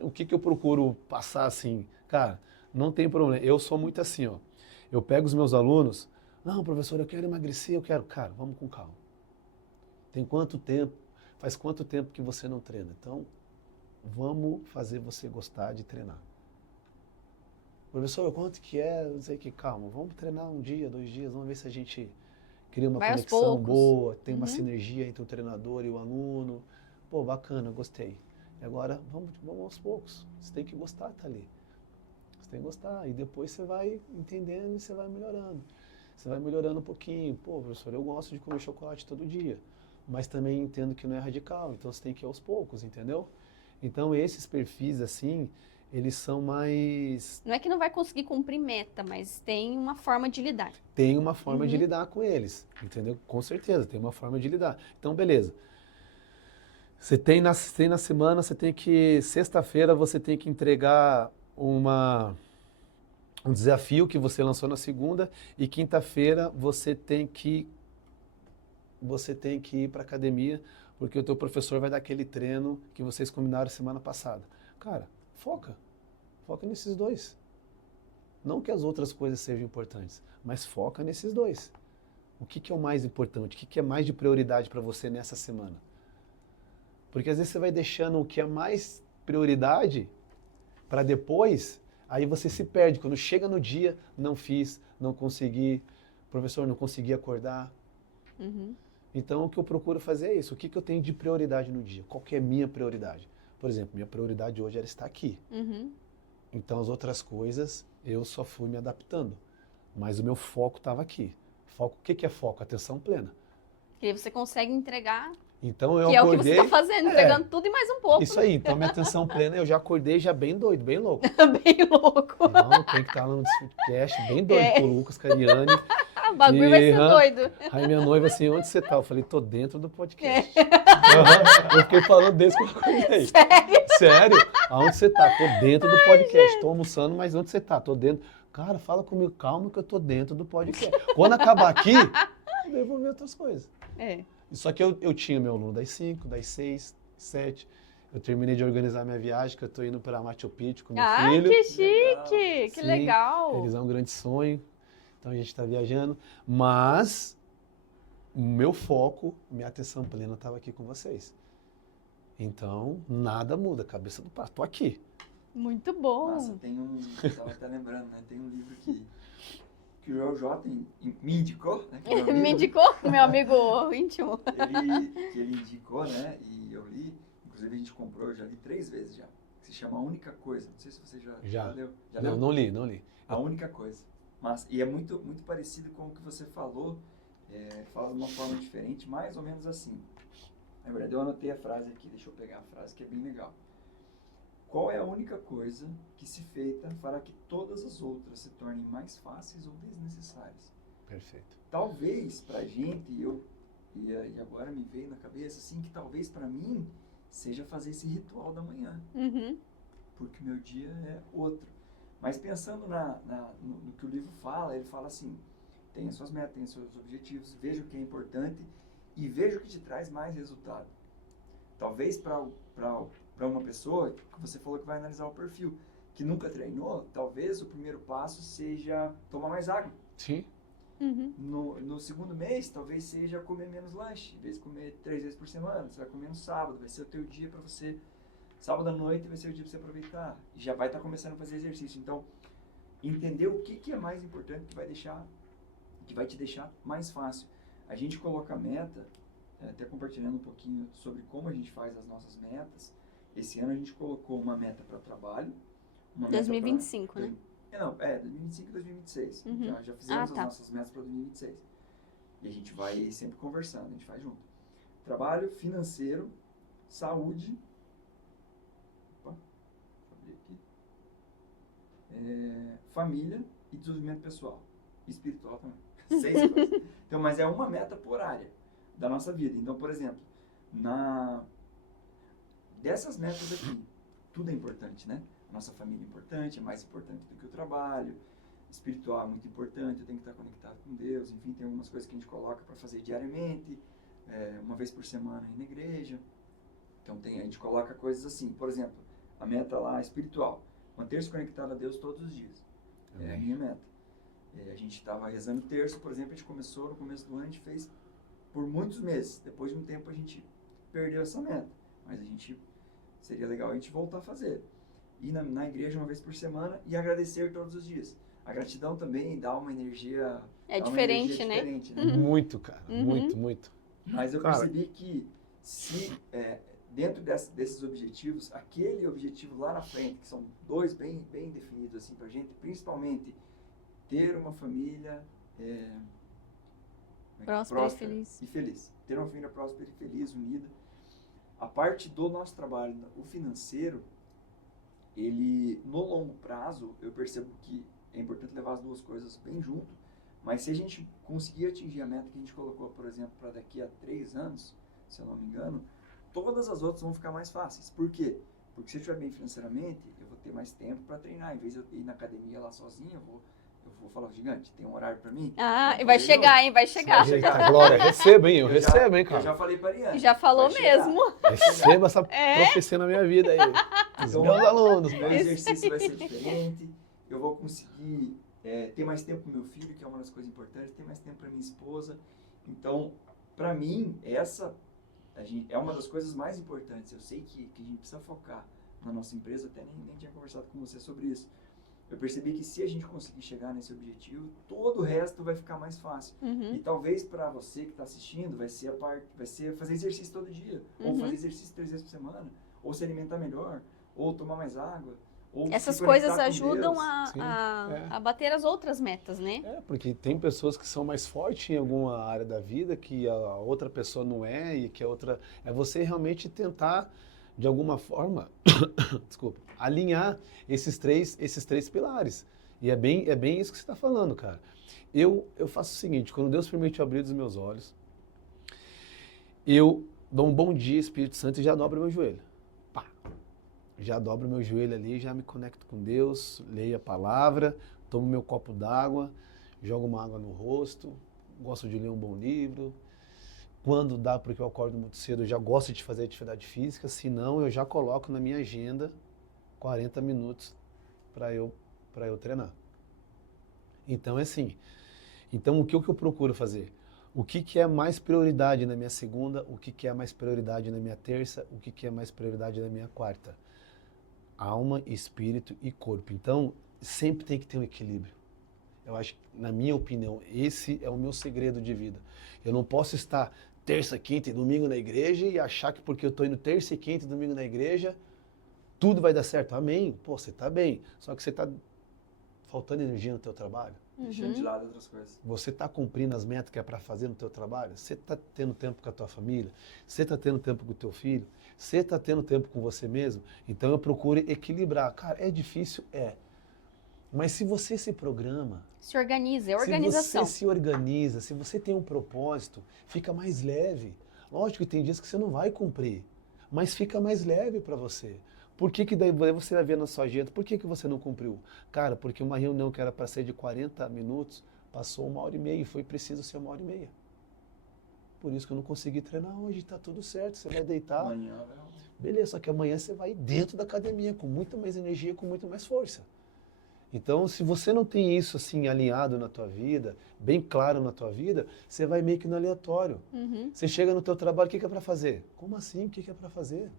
o que eu procuro passar assim? Cara, não tem problema. Eu sou muito assim, ó. Eu pego os meus alunos, não, professor, eu quero emagrecer, cara, vamos com calma. Tem quanto tempo? Faz quanto tempo que você não treina? Então, vamos fazer você gostar de treinar. Professor, quanto que é? Não sei o que, calma, vamos treinar 1 dia, 2 dias, vamos ver se a gente cria uma Vai aos conexão poucos. boa, tem uma sinergia entre o treinador e o aluno. Pô, bacana, gostei. E agora, vamos aos poucos. Você tem que gostar, tá ali. Você tem que gostar. E depois você vai entendendo e você vai melhorando. Você vai melhorando um pouquinho. Pô, professor, eu gosto de comer chocolate todo dia, mas também entendo que não é radical, então você tem que ir aos poucos, entendeu? Então esses perfis assim, eles são mais... Não é que não vai conseguir cumprir meta, mas tem uma forma de lidar. Tem uma forma de Uhum. lidar com eles, entendeu? Com certeza, tem uma forma de lidar. Então, beleza. Você tem na semana, você tem que... Sexta-feira você tem que entregar um desafio que você lançou na segunda e quinta-feira você tem que ir para academia porque o teu professor vai dar aquele treino que vocês combinaram semana passada. Cara, foca nesses dois. Não que as outras coisas sejam importantes, mas foca nesses dois. O que é o mais importante? O que é mais de prioridade para você nessa semana? Porque às vezes você vai deixando o que é mais prioridade para depois, aí você se perde. Quando chega no dia, não fiz, não consegui, professor, não consegui acordar. Uhum. Então, o que eu procuro fazer é isso. O que eu tenho de prioridade no dia? Qual que é a minha prioridade? Por exemplo, minha prioridade hoje era estar aqui. Uhum. Então, as outras coisas, eu só fui me adaptando. Mas o meu foco estava aqui. Foco, o que é foco? Atenção plena. Que aí você consegue entregar, Então, eu que é o que você acordei... está fazendo, entregando tudo e mais um pouco. Isso aí. Então, minha atenção plena, eu já acordei já bem doido, bem louco. Bem louco. Não, tem que estar lá no podcast, bem doido, É. com o Lucas, Cariani. O bagulho vai ser Aham. doido. Aí minha noiva assim, onde você tá? Eu falei, tô dentro do podcast. Aham. Eu fiquei falando desde que eu acordei. Sério? Aonde você tá? Tô dentro do podcast. Tô almoçando, mas onde você tá? Tô dentro. Cara, fala comigo, calma que eu tô dentro do podcast. Quando acabar aqui, eu vou ver outras coisas. É. Só que eu tinha meu aluno das 5, das 6, 7. Eu terminei de organizar minha viagem, que eu tô indo para Machu Picchu com meu filho. Que chique! Que Sim, legal! Eles é um grande sonho. Então a gente está viajando. Mas o meu foco, minha atenção plena estava aqui com vocês. Então, nada muda. Cabeça do pato. Tô aqui. Muito bom! Nossa, tem um. Eu tava até lembrando, né? Tem um livro que o Joel J. me indicou, né? que é meu Me amigo, indicou, meu amigo íntimo. que ele indicou, né? E eu li, inclusive a gente comprou, eu já li 3 vezes já. Que se chama A Única Coisa. Não sei se você já leu. Já leu? Não li. A Única Coisa. Mas, e é muito, muito parecido com o que você falou, fala de uma forma diferente, mais ou menos assim. Na verdade, eu anotei a frase aqui, deixa eu pegar a frase que é bem legal. Qual é a única coisa que, se feita, fará que todas as outras se tornem mais fáceis ou desnecessárias? Perfeito. Talvez pra gente, e agora me veio na cabeça, assim, que talvez pra mim seja fazer esse ritual da manhã. Uhum. Porque o meu dia é outro. Mas pensando no que o livro fala, ele fala assim, tenha suas metas, tenha seus objetivos, veja o que é importante e veja o que te traz mais resultado. Talvez para uma pessoa, que você falou que vai analisar o perfil, que nunca treinou, talvez o primeiro passo seja tomar mais água. Sim. Uhum. No segundo mês, talvez seja comer menos lanche, em vez de comer 3 vezes por semana, você vai comer no sábado, vai ser o teu dia para você... Sábado à noite vai ser o dia para você aproveitar. E já vai estar começando a fazer exercício. Então, entender o que é mais importante que vai te deixar mais fácil. A gente coloca a meta, até compartilhando um pouquinho sobre como a gente faz as nossas metas. Esse ano a gente colocou uma meta para trabalho. Uma 2025, meta pra, né? 2025 e 2026. Uhum. Já fizemos tá. as nossas metas para 2026. E a gente vai sempre conversando, a gente faz junto. Trabalho, financeiro, saúde... família e desenvolvimento pessoal. Espiritual também. 6 coisas. Então, mas é uma meta por área da nossa vida. Então, por exemplo, dessas metas aqui, tudo é importante, né? A nossa família é importante, é mais importante do que o trabalho. Espiritual é muito importante, eu tenho que estar conectado com Deus. Enfim, tem algumas coisas que a gente coloca para fazer diariamente, uma vez por semana ir na igreja. Então, a gente coloca coisas assim. Por exemplo, a meta lá espiritual. Manter-se conectado a Deus todos os dias. É a minha meta. A gente estava rezando o terço, por exemplo, a gente começou no começo do ano, a gente fez por muitos meses. Depois de um tempo a gente perdeu essa meta. Mas seria legal a gente voltar a fazer. Ir na igreja uma vez por semana e agradecer todos os dias. A gratidão também dá uma energia... É dá uma diferente, energia né? diferente, né? Muito, cara. Uhum. Muito. Mas eu Cara, percebi que se dentro desses objetivos, aquele objetivo lá na frente, que são 2 bem definidos assim pra gente, principalmente ter uma família Próspera e feliz. Ter uma família próspera e feliz, unida. A parte do nosso trabalho, o financeiro, ele, no longo prazo, eu percebo que é importante levar as duas coisas bem junto, mas se a gente conseguir atingir a meta que a gente colocou, por exemplo, para daqui a 3 anos, se eu não me engano, todas as outras vão ficar mais fáceis. Por quê? Porque se eu estiver bem financeiramente, eu vou ter mais tempo para treinar. Em vez de eu ir na academia lá sozinho, eu vou falar, gigante, tem um horário para mim? Ah, e Vamos vai fazer chegar, junto. hein? Vai chegar. Eita, Glória, receba, hein? Eu já- recebo, hein, Eu cara? já falei para Ariane. Já falou vai chegar. mesmo. Receba essa É? profecia na minha vida aí. Os Então, meus alunos. O meu exercício vai ser diferente, eu vou conseguir ter mais tempo com meu filho, que é uma das coisas importantes, ter mais tempo para minha esposa. Então, para mim, é uma das coisas mais importantes. Eu sei que a gente precisa focar na nossa empresa, até nem tinha conversado com você sobre isso. Eu percebi que se a gente conseguir chegar nesse objetivo, todo o resto vai ficar mais fácil. E talvez para você que está assistindo, vai ser fazer exercício todo dia, ou fazer exercício 3 vezes por semana, ou se alimentar melhor, ou tomar mais água. Ou Essas se coisas conectar com ajudam Deus. Sim, a bater as outras metas, né? Porque tem pessoas que são mais fortes em alguma área da vida que a outra pessoa não é e que a outra... É você realmente tentar, de alguma forma, desculpa, alinhar esses três pilares. E é bem isso que você está falando, cara. Eu faço o seguinte, quando Deus permite abrir os meus olhos, eu dou um bom dia, Espírito Santo, e já dobro meu joelho. Pá! Já dobro meu joelho ali, já me conecto com Deus, leio a palavra, tomo meu copo d'água, jogo uma água no rosto, gosto de ler um bom livro. Quando dá, porque eu acordo muito cedo, eu já gosto de fazer atividade física, se não, eu já coloco na minha agenda 40 minutos para eu treinar. Então é assim. Então o que eu procuro fazer? O que é mais prioridade na minha segunda, o que é mais prioridade na minha terça, o que é mais prioridade na minha quarta? Alma, espírito e corpo. Então, sempre tem que ter um equilíbrio. Eu acho, na minha opinião, esse é o meu segredo de vida. Eu não posso estar terça, quinta e domingo na igreja e achar que porque eu estou indo terça, quinta e domingo na igreja, tudo vai dar certo. Amém. Pô, você está bem. Só que você está faltando energia no teu trabalho. Deixando de lado outras coisas. Você está cumprindo as metas que é para fazer no teu trabalho? Você está tendo tempo com a tua família? Você está tendo tempo com o teu filho? Você está tendo tempo com você mesmo? Então eu procuro equilibrar. Cara, é difícil? É. Mas se você se programa... Se organiza, é organização. Se você se organiza, se você tem um propósito, fica mais leve. Lógico que tem dias que você não vai cumprir, mas fica mais leve para você. Por que daí você vai ver na sua agenda, por que você não cumpriu? Cara, porque uma reunião que era para ser de 40 minutos, passou 1h30 e foi preciso ser 1h30. Por isso que eu não consegui treinar hoje, tá tudo certo, você vai deitar. Amanhã, Beleza, só que amanhã você vai dentro da academia, com muito mais energia, com muito mais força. Então, se você não tem isso assim alinhado na tua vida, bem claro na tua vida, você vai meio que no aleatório. Você chega no teu trabalho, o que é para fazer? Como assim? O que é para fazer?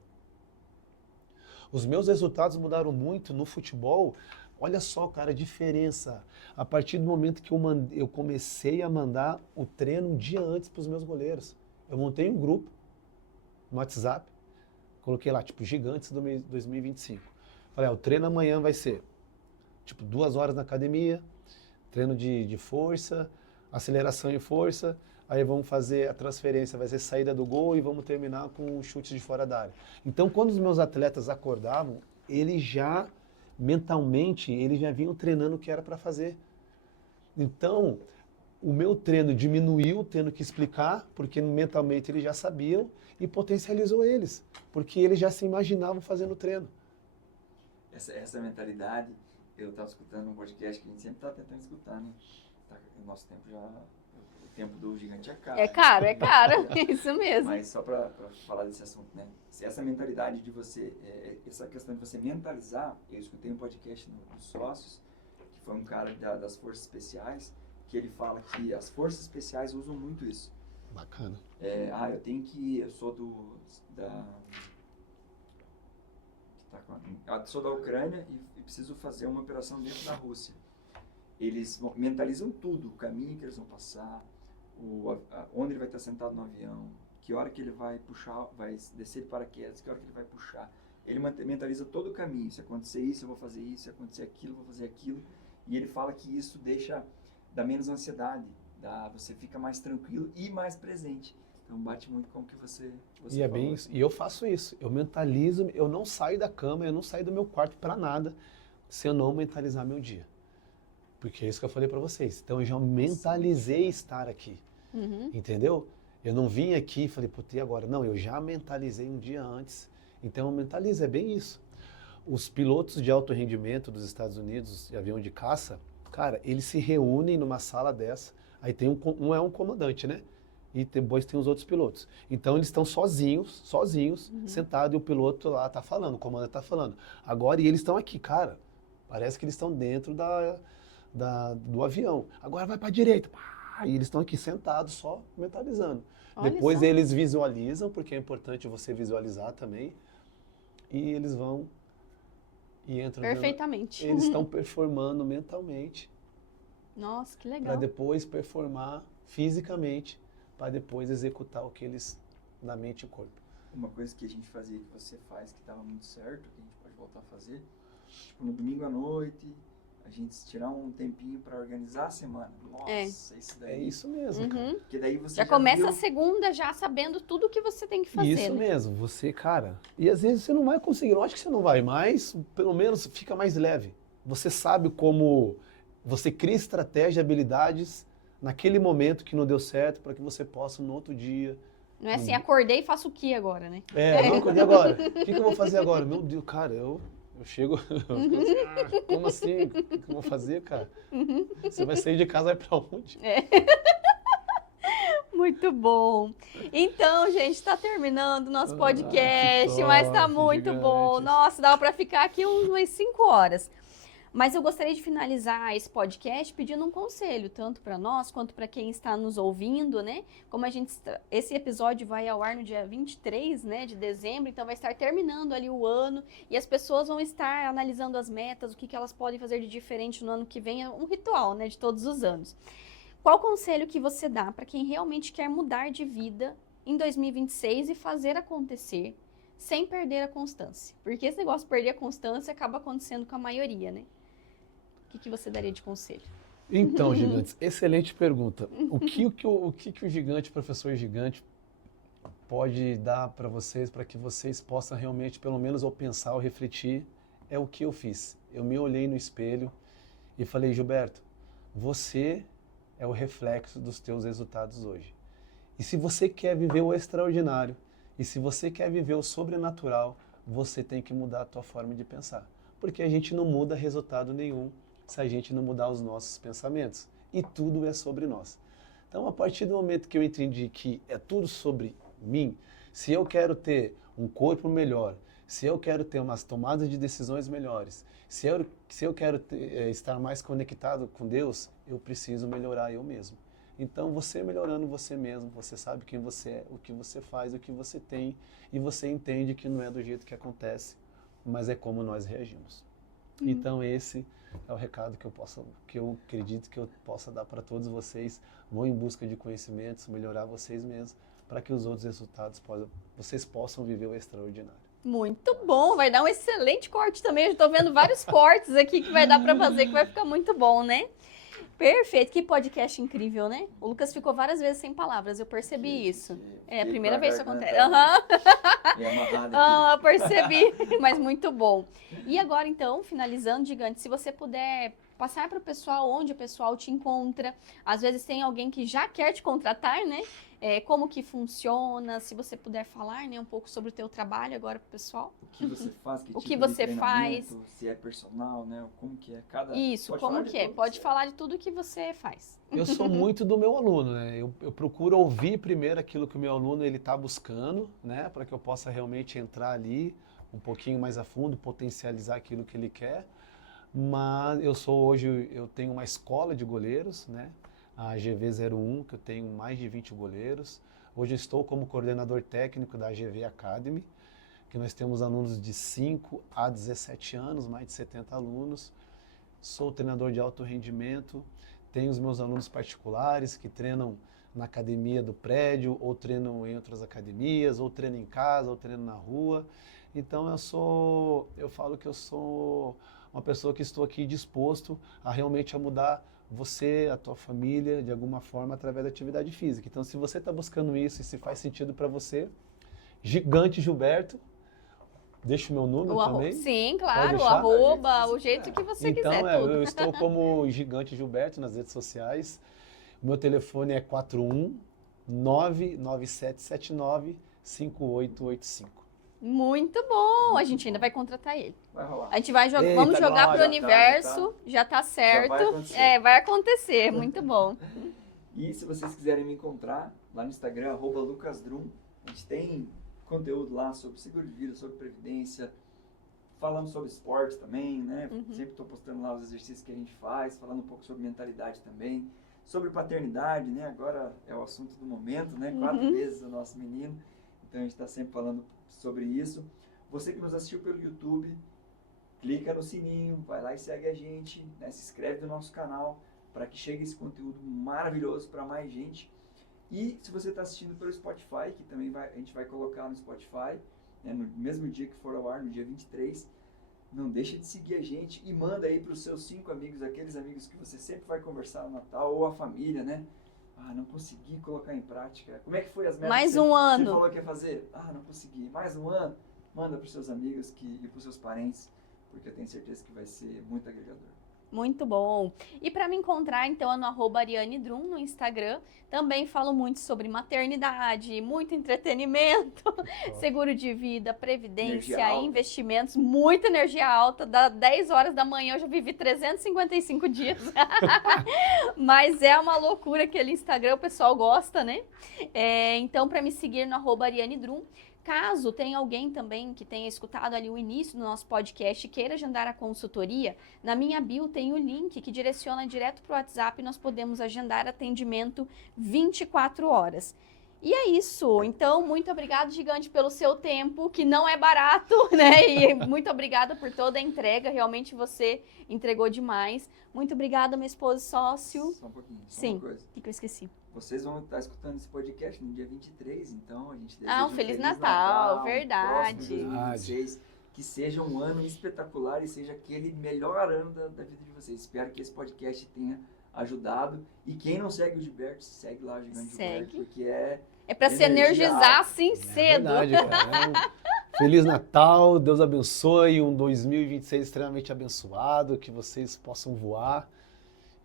Os meus resultados mudaram muito no futebol. Olha só, cara, a diferença. A partir do momento que eu comecei a mandar o treino um dia antes para os meus goleiros. Eu montei um grupo no WhatsApp, coloquei lá, tipo, Gigantes 2025. Falei, o treino amanhã vai ser, tipo, 2 horas na academia, treino de força, aceleração e força, aí vamos fazer a transferência, vai ser saída do gol e vamos terminar com chutes de fora da área. Então, quando os meus atletas acordavam, eles já, mentalmente, eles já vinham treinando o que era para fazer. Então, o meu treino diminuiu, tendo que explicar, porque mentalmente eles já sabiam, e potencializou eles, porque eles já se imaginavam fazendo o treino. Essa mentalidade, eu estava escutando um podcast que a gente sempre está tentando escutar, né? O nosso tempo já... O tempo do gigante é caro. É caro, isso mesmo. Mas só para falar desse assunto, né? Essa mentalidade de você, essa questão de você mentalizar, eu escutei um podcast dos Sócios, que foi um cara das Forças Especiais, que ele fala que as Forças Especiais usam muito isso. Bacana. Eu sou sou da Ucrânia e preciso fazer uma operação dentro da Rússia. Eles mentalizam tudo, o caminho que eles vão passar, onde ele vai estar sentado no avião, que hora que ele vai puxar, vai descer de paraquedas, que hora que ele vai puxar. Ele mentaliza todo o caminho. Se acontecer isso, eu vou fazer isso. Se acontecer aquilo, eu vou fazer aquilo. E ele fala que isso dá menos ansiedade, você fica mais tranquilo e mais presente. Então Então bate muito com o que você E é falou. bem isso. E eu faço isso. Eu mentalizo, eu não saio da cama, eu não saio do meu quarto para nada se eu não mentalizar meu dia. Porque é isso que eu falei para vocês. Então eu já mentalizei estar aqui. Uhum. Entendeu? Eu não vim aqui e falei, puta, e agora? Não, eu já mentalizei um dia antes. Então eu mentalizo, é bem isso. Os pilotos de alto rendimento dos Estados Unidos, de avião de caça, cara, eles se reúnem numa sala dessa. Aí tem um é um comandante, né? E depois tem os outros pilotos. Então eles estão sozinhos, sentados, e o piloto lá tá falando, o comandante tá falando. Agora, e eles estão aqui, cara, parece que eles estão dentro do avião. Agora vai para a direita. Pá, e eles estão aqui sentados, só mentalizando. Olha Depois só. eles visualizam, porque é importante você visualizar também. E eles vão e entram. Perfeitamente. Eles estão performando mentalmente Nossa, que para legal. depois performar fisicamente, para depois executar o que eles na mente e corpo. Uma coisa que a gente fazia, que você faz, que estava muito certo, que a gente pode voltar a fazer, tipo, no domingo à noite, a gente tirar um tempinho para organizar a semana. Nossa, isso daí. É isso mesmo, cara. Uhum. Porque daí você Já começa viu- a segunda já sabendo tudo que você tem que fazer, Isso né? mesmo, você, cara, e às vezes você não vai conseguir, lógico que você não vai, mas pelo menos fica mais leve. Você sabe como você cria estratégia, habilidades naquele momento que não deu certo para que você possa no outro dia. Não é assim, acordei e faço o que agora, né? Não, e agora? O que eu vou fazer agora? Meu Deus, cara, eu chego, eu fico assim, como assim? O que eu vou fazer, cara? Você vai sair de casa, vai pra onde? Muito bom. Então, gente, está terminando o nosso Ah, podcast, que mas tá top, muito gigante. bom. Nossa, dava para ficar aqui umas 5 horas. Mas eu gostaria de finalizar esse podcast pedindo um conselho, tanto para nós quanto para quem está nos ouvindo, né? Como esse episódio vai ao ar no dia 23, né, de dezembro, então vai estar terminando ali o ano e as pessoas vão estar analisando as metas, o que elas podem fazer de diferente no ano que vem, é um ritual, né, de todos os anos. Qual conselho que você dá para quem realmente quer mudar de vida em 2026 e fazer acontecer sem perder a constância? Porque esse negócio de perder a constância acaba acontecendo com a maioria, né? O que você daria de conselho? Então, gigantes, excelente pergunta. O que o gigante, professor gigante, pode dar para que vocês possam realmente, pelo menos, ou pensar ou refletir, é o que eu fiz. Eu me olhei no espelho e falei, Gilberto, você é o reflexo dos teus resultados hoje. E se você quer viver o extraordinário, e se você quer viver o sobrenatural, você tem que mudar a tua forma de pensar. Porque a gente não muda resultado nenhum se a gente não mudar os nossos pensamentos. E tudo é sobre nós. Então, a partir do momento que eu entendi que é tudo sobre mim, se eu quero ter um corpo melhor, se eu quero ter umas tomadas de decisões melhores, se eu quero estar mais conectado com Deus, eu preciso melhorar eu mesmo. Então, você melhorando você mesmo, você sabe quem você é, o que você faz, o que você tem, e você entende que não é do jeito que acontece, mas é como nós reagimos. Então, esse é o recado que eu acredito que eu possa dar para todos vocês. Vão em busca de conhecimentos, melhorar vocês mesmos, para que os outros resultados vocês possam viver o extraordinário. Muito bom, vai dar um excelente corte também. Eu estou vendo vários cortes aqui que vai dar para fazer, que vai ficar muito bom, né? Perfeito, que podcast incrível, né? O Lucas ficou várias vezes sem palavras, eu percebi isso. É a primeira vez que isso acontece. E amarrado aqui. Percebi, mas muito bom. E agora, então, finalizando, Gigante, se você puder passar para o pessoal onde o pessoal te encontra. Às vezes tem alguém que já quer te contratar, né? Como que funciona, se você puder falar, né, um pouco sobre o teu trabalho agora pro pessoal. O que você faz, O tipo que de você treinamento, faz. se é personal, né? Como que é cada... Isso, Pode como falar de que é? tudo, Pode você- falar de tudo que você faz. Eu sou muito do meu aluno, né? Eu procuro ouvir primeiro aquilo que o meu aluno ele está buscando, né? Para que eu possa realmente entrar ali um pouquinho mais a fundo, potencializar aquilo que ele quer. Mas eu tenho uma escola de goleiros, né? A GV01, que eu tenho mais de 20 goleiros. Hoje eu estou como coordenador técnico da GV Academy, que nós temos alunos de 5 a 17 anos, mais de 70 alunos. Sou treinador de alto rendimento, tenho os meus alunos particulares que treinam na academia do prédio, ou treinam em outras academias, ou treinam em casa, ou treinam na rua. Então eu falo que eu sou uma pessoa que estou aqui disposto a realmente a mudar você, a tua família, de alguma forma, através da atividade física. Então, se você está buscando isso e se faz sentido para você, Gigante Gilberto, deixa o meu número também. Sim, claro, o deixar? arroba, o jeito que você Então, quiser, tudo. eu estou como Gigante Gilberto nas redes sociais. O meu telefone é 41997795885. Muito bom, a gente ainda vai contratar ele. Vai rolar. A gente vai jogar, Eita, vamos jogar glória, pro universo, já tá certo. vai acontecer. Vai acontecer, muito bom. E se vocês quiserem me encontrar lá no Instagram, @lucasdrum, a gente tem conteúdo lá sobre seguro de vida, sobre previdência, falando sobre esportes também, né? Sempre estou postando lá os exercícios que a gente faz, falando um pouco sobre mentalidade também, sobre paternidade, né? Agora é o assunto do momento, né? 4 meses o nosso menino, então a gente está sempre falando sobre isso. Você que nos assistiu pelo YouTube, clica no sininho, vai lá e segue a gente, né? Se inscreve no nosso canal para que chegue esse conteúdo maravilhoso para mais gente. E se você está assistindo pelo Spotify, que também a gente vai colocar no Spotify, né, no mesmo dia que for ao ar, no dia 23, não deixa de seguir a gente e manda aí para os seus 5 amigos, aqueles amigos que você sempre vai conversar no Natal, ou a família, né? Ah, não consegui colocar em prática. Como é que foi as metas Mais que um você ano. falou que ia fazer? Ah, não consegui. Mais um ano. Manda para os seus amigos e para os seus parentes, porque eu tenho certeza que vai ser muito agregador. Muito bom. E para me encontrar, então, é no @ArianeDrum no Instagram. Também falo muito sobre maternidade, muito entretenimento, seguro de vida, previdência, Energia alta. investimentos, muita energia alta. Das 10 horas da manhã eu já vivi 355 dias. Mas é uma loucura aquele Instagram, o pessoal gosta, né? Então, para me seguir no @ArianeDrum. Caso tenha alguém também que tenha escutado ali o início do nosso podcast e queira agendar a consultoria, na minha bio tem o link que direciona direto para o WhatsApp e nós podemos agendar atendimento 24 horas. E é isso. Então, muito obrigado, Gigante, pelo seu tempo, que não é barato, né? E muito obrigada por toda a entrega. Realmente você entregou demais. Muito obrigada, meu esposo sócio. Só um pouquinho, só Sim. uma coisa. O que eu esqueci? Vocês vão estar escutando esse podcast no dia 23, então a gente deseja Um Feliz Natal, verdade. próximo 2026, que seja um ano espetacular e seja aquele melhor ano da vida de vocês. Espero que esse podcast tenha ajudado. E quem não segue o Gilberto, segue lá o Gigante Gilberto, porque É para se energia energizar alta. assim cedo. Verdade, cara. Feliz Natal, Deus abençoe, um 2026 extremamente abençoado, que vocês possam voar.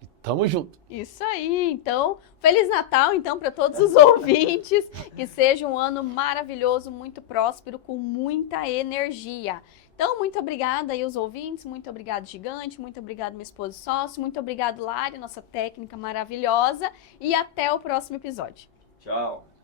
E tamo junto. Isso aí, então, Feliz Natal, então, para todos os ouvintes, que seja um ano maravilhoso, muito próspero, com muita energia. Então, muito obrigada aí aos ouvintes, muito obrigado, Gigante, muito obrigado, meu esposo sócio, muito obrigado, Lari, nossa técnica maravilhosa, e até o próximo episódio. Tchau.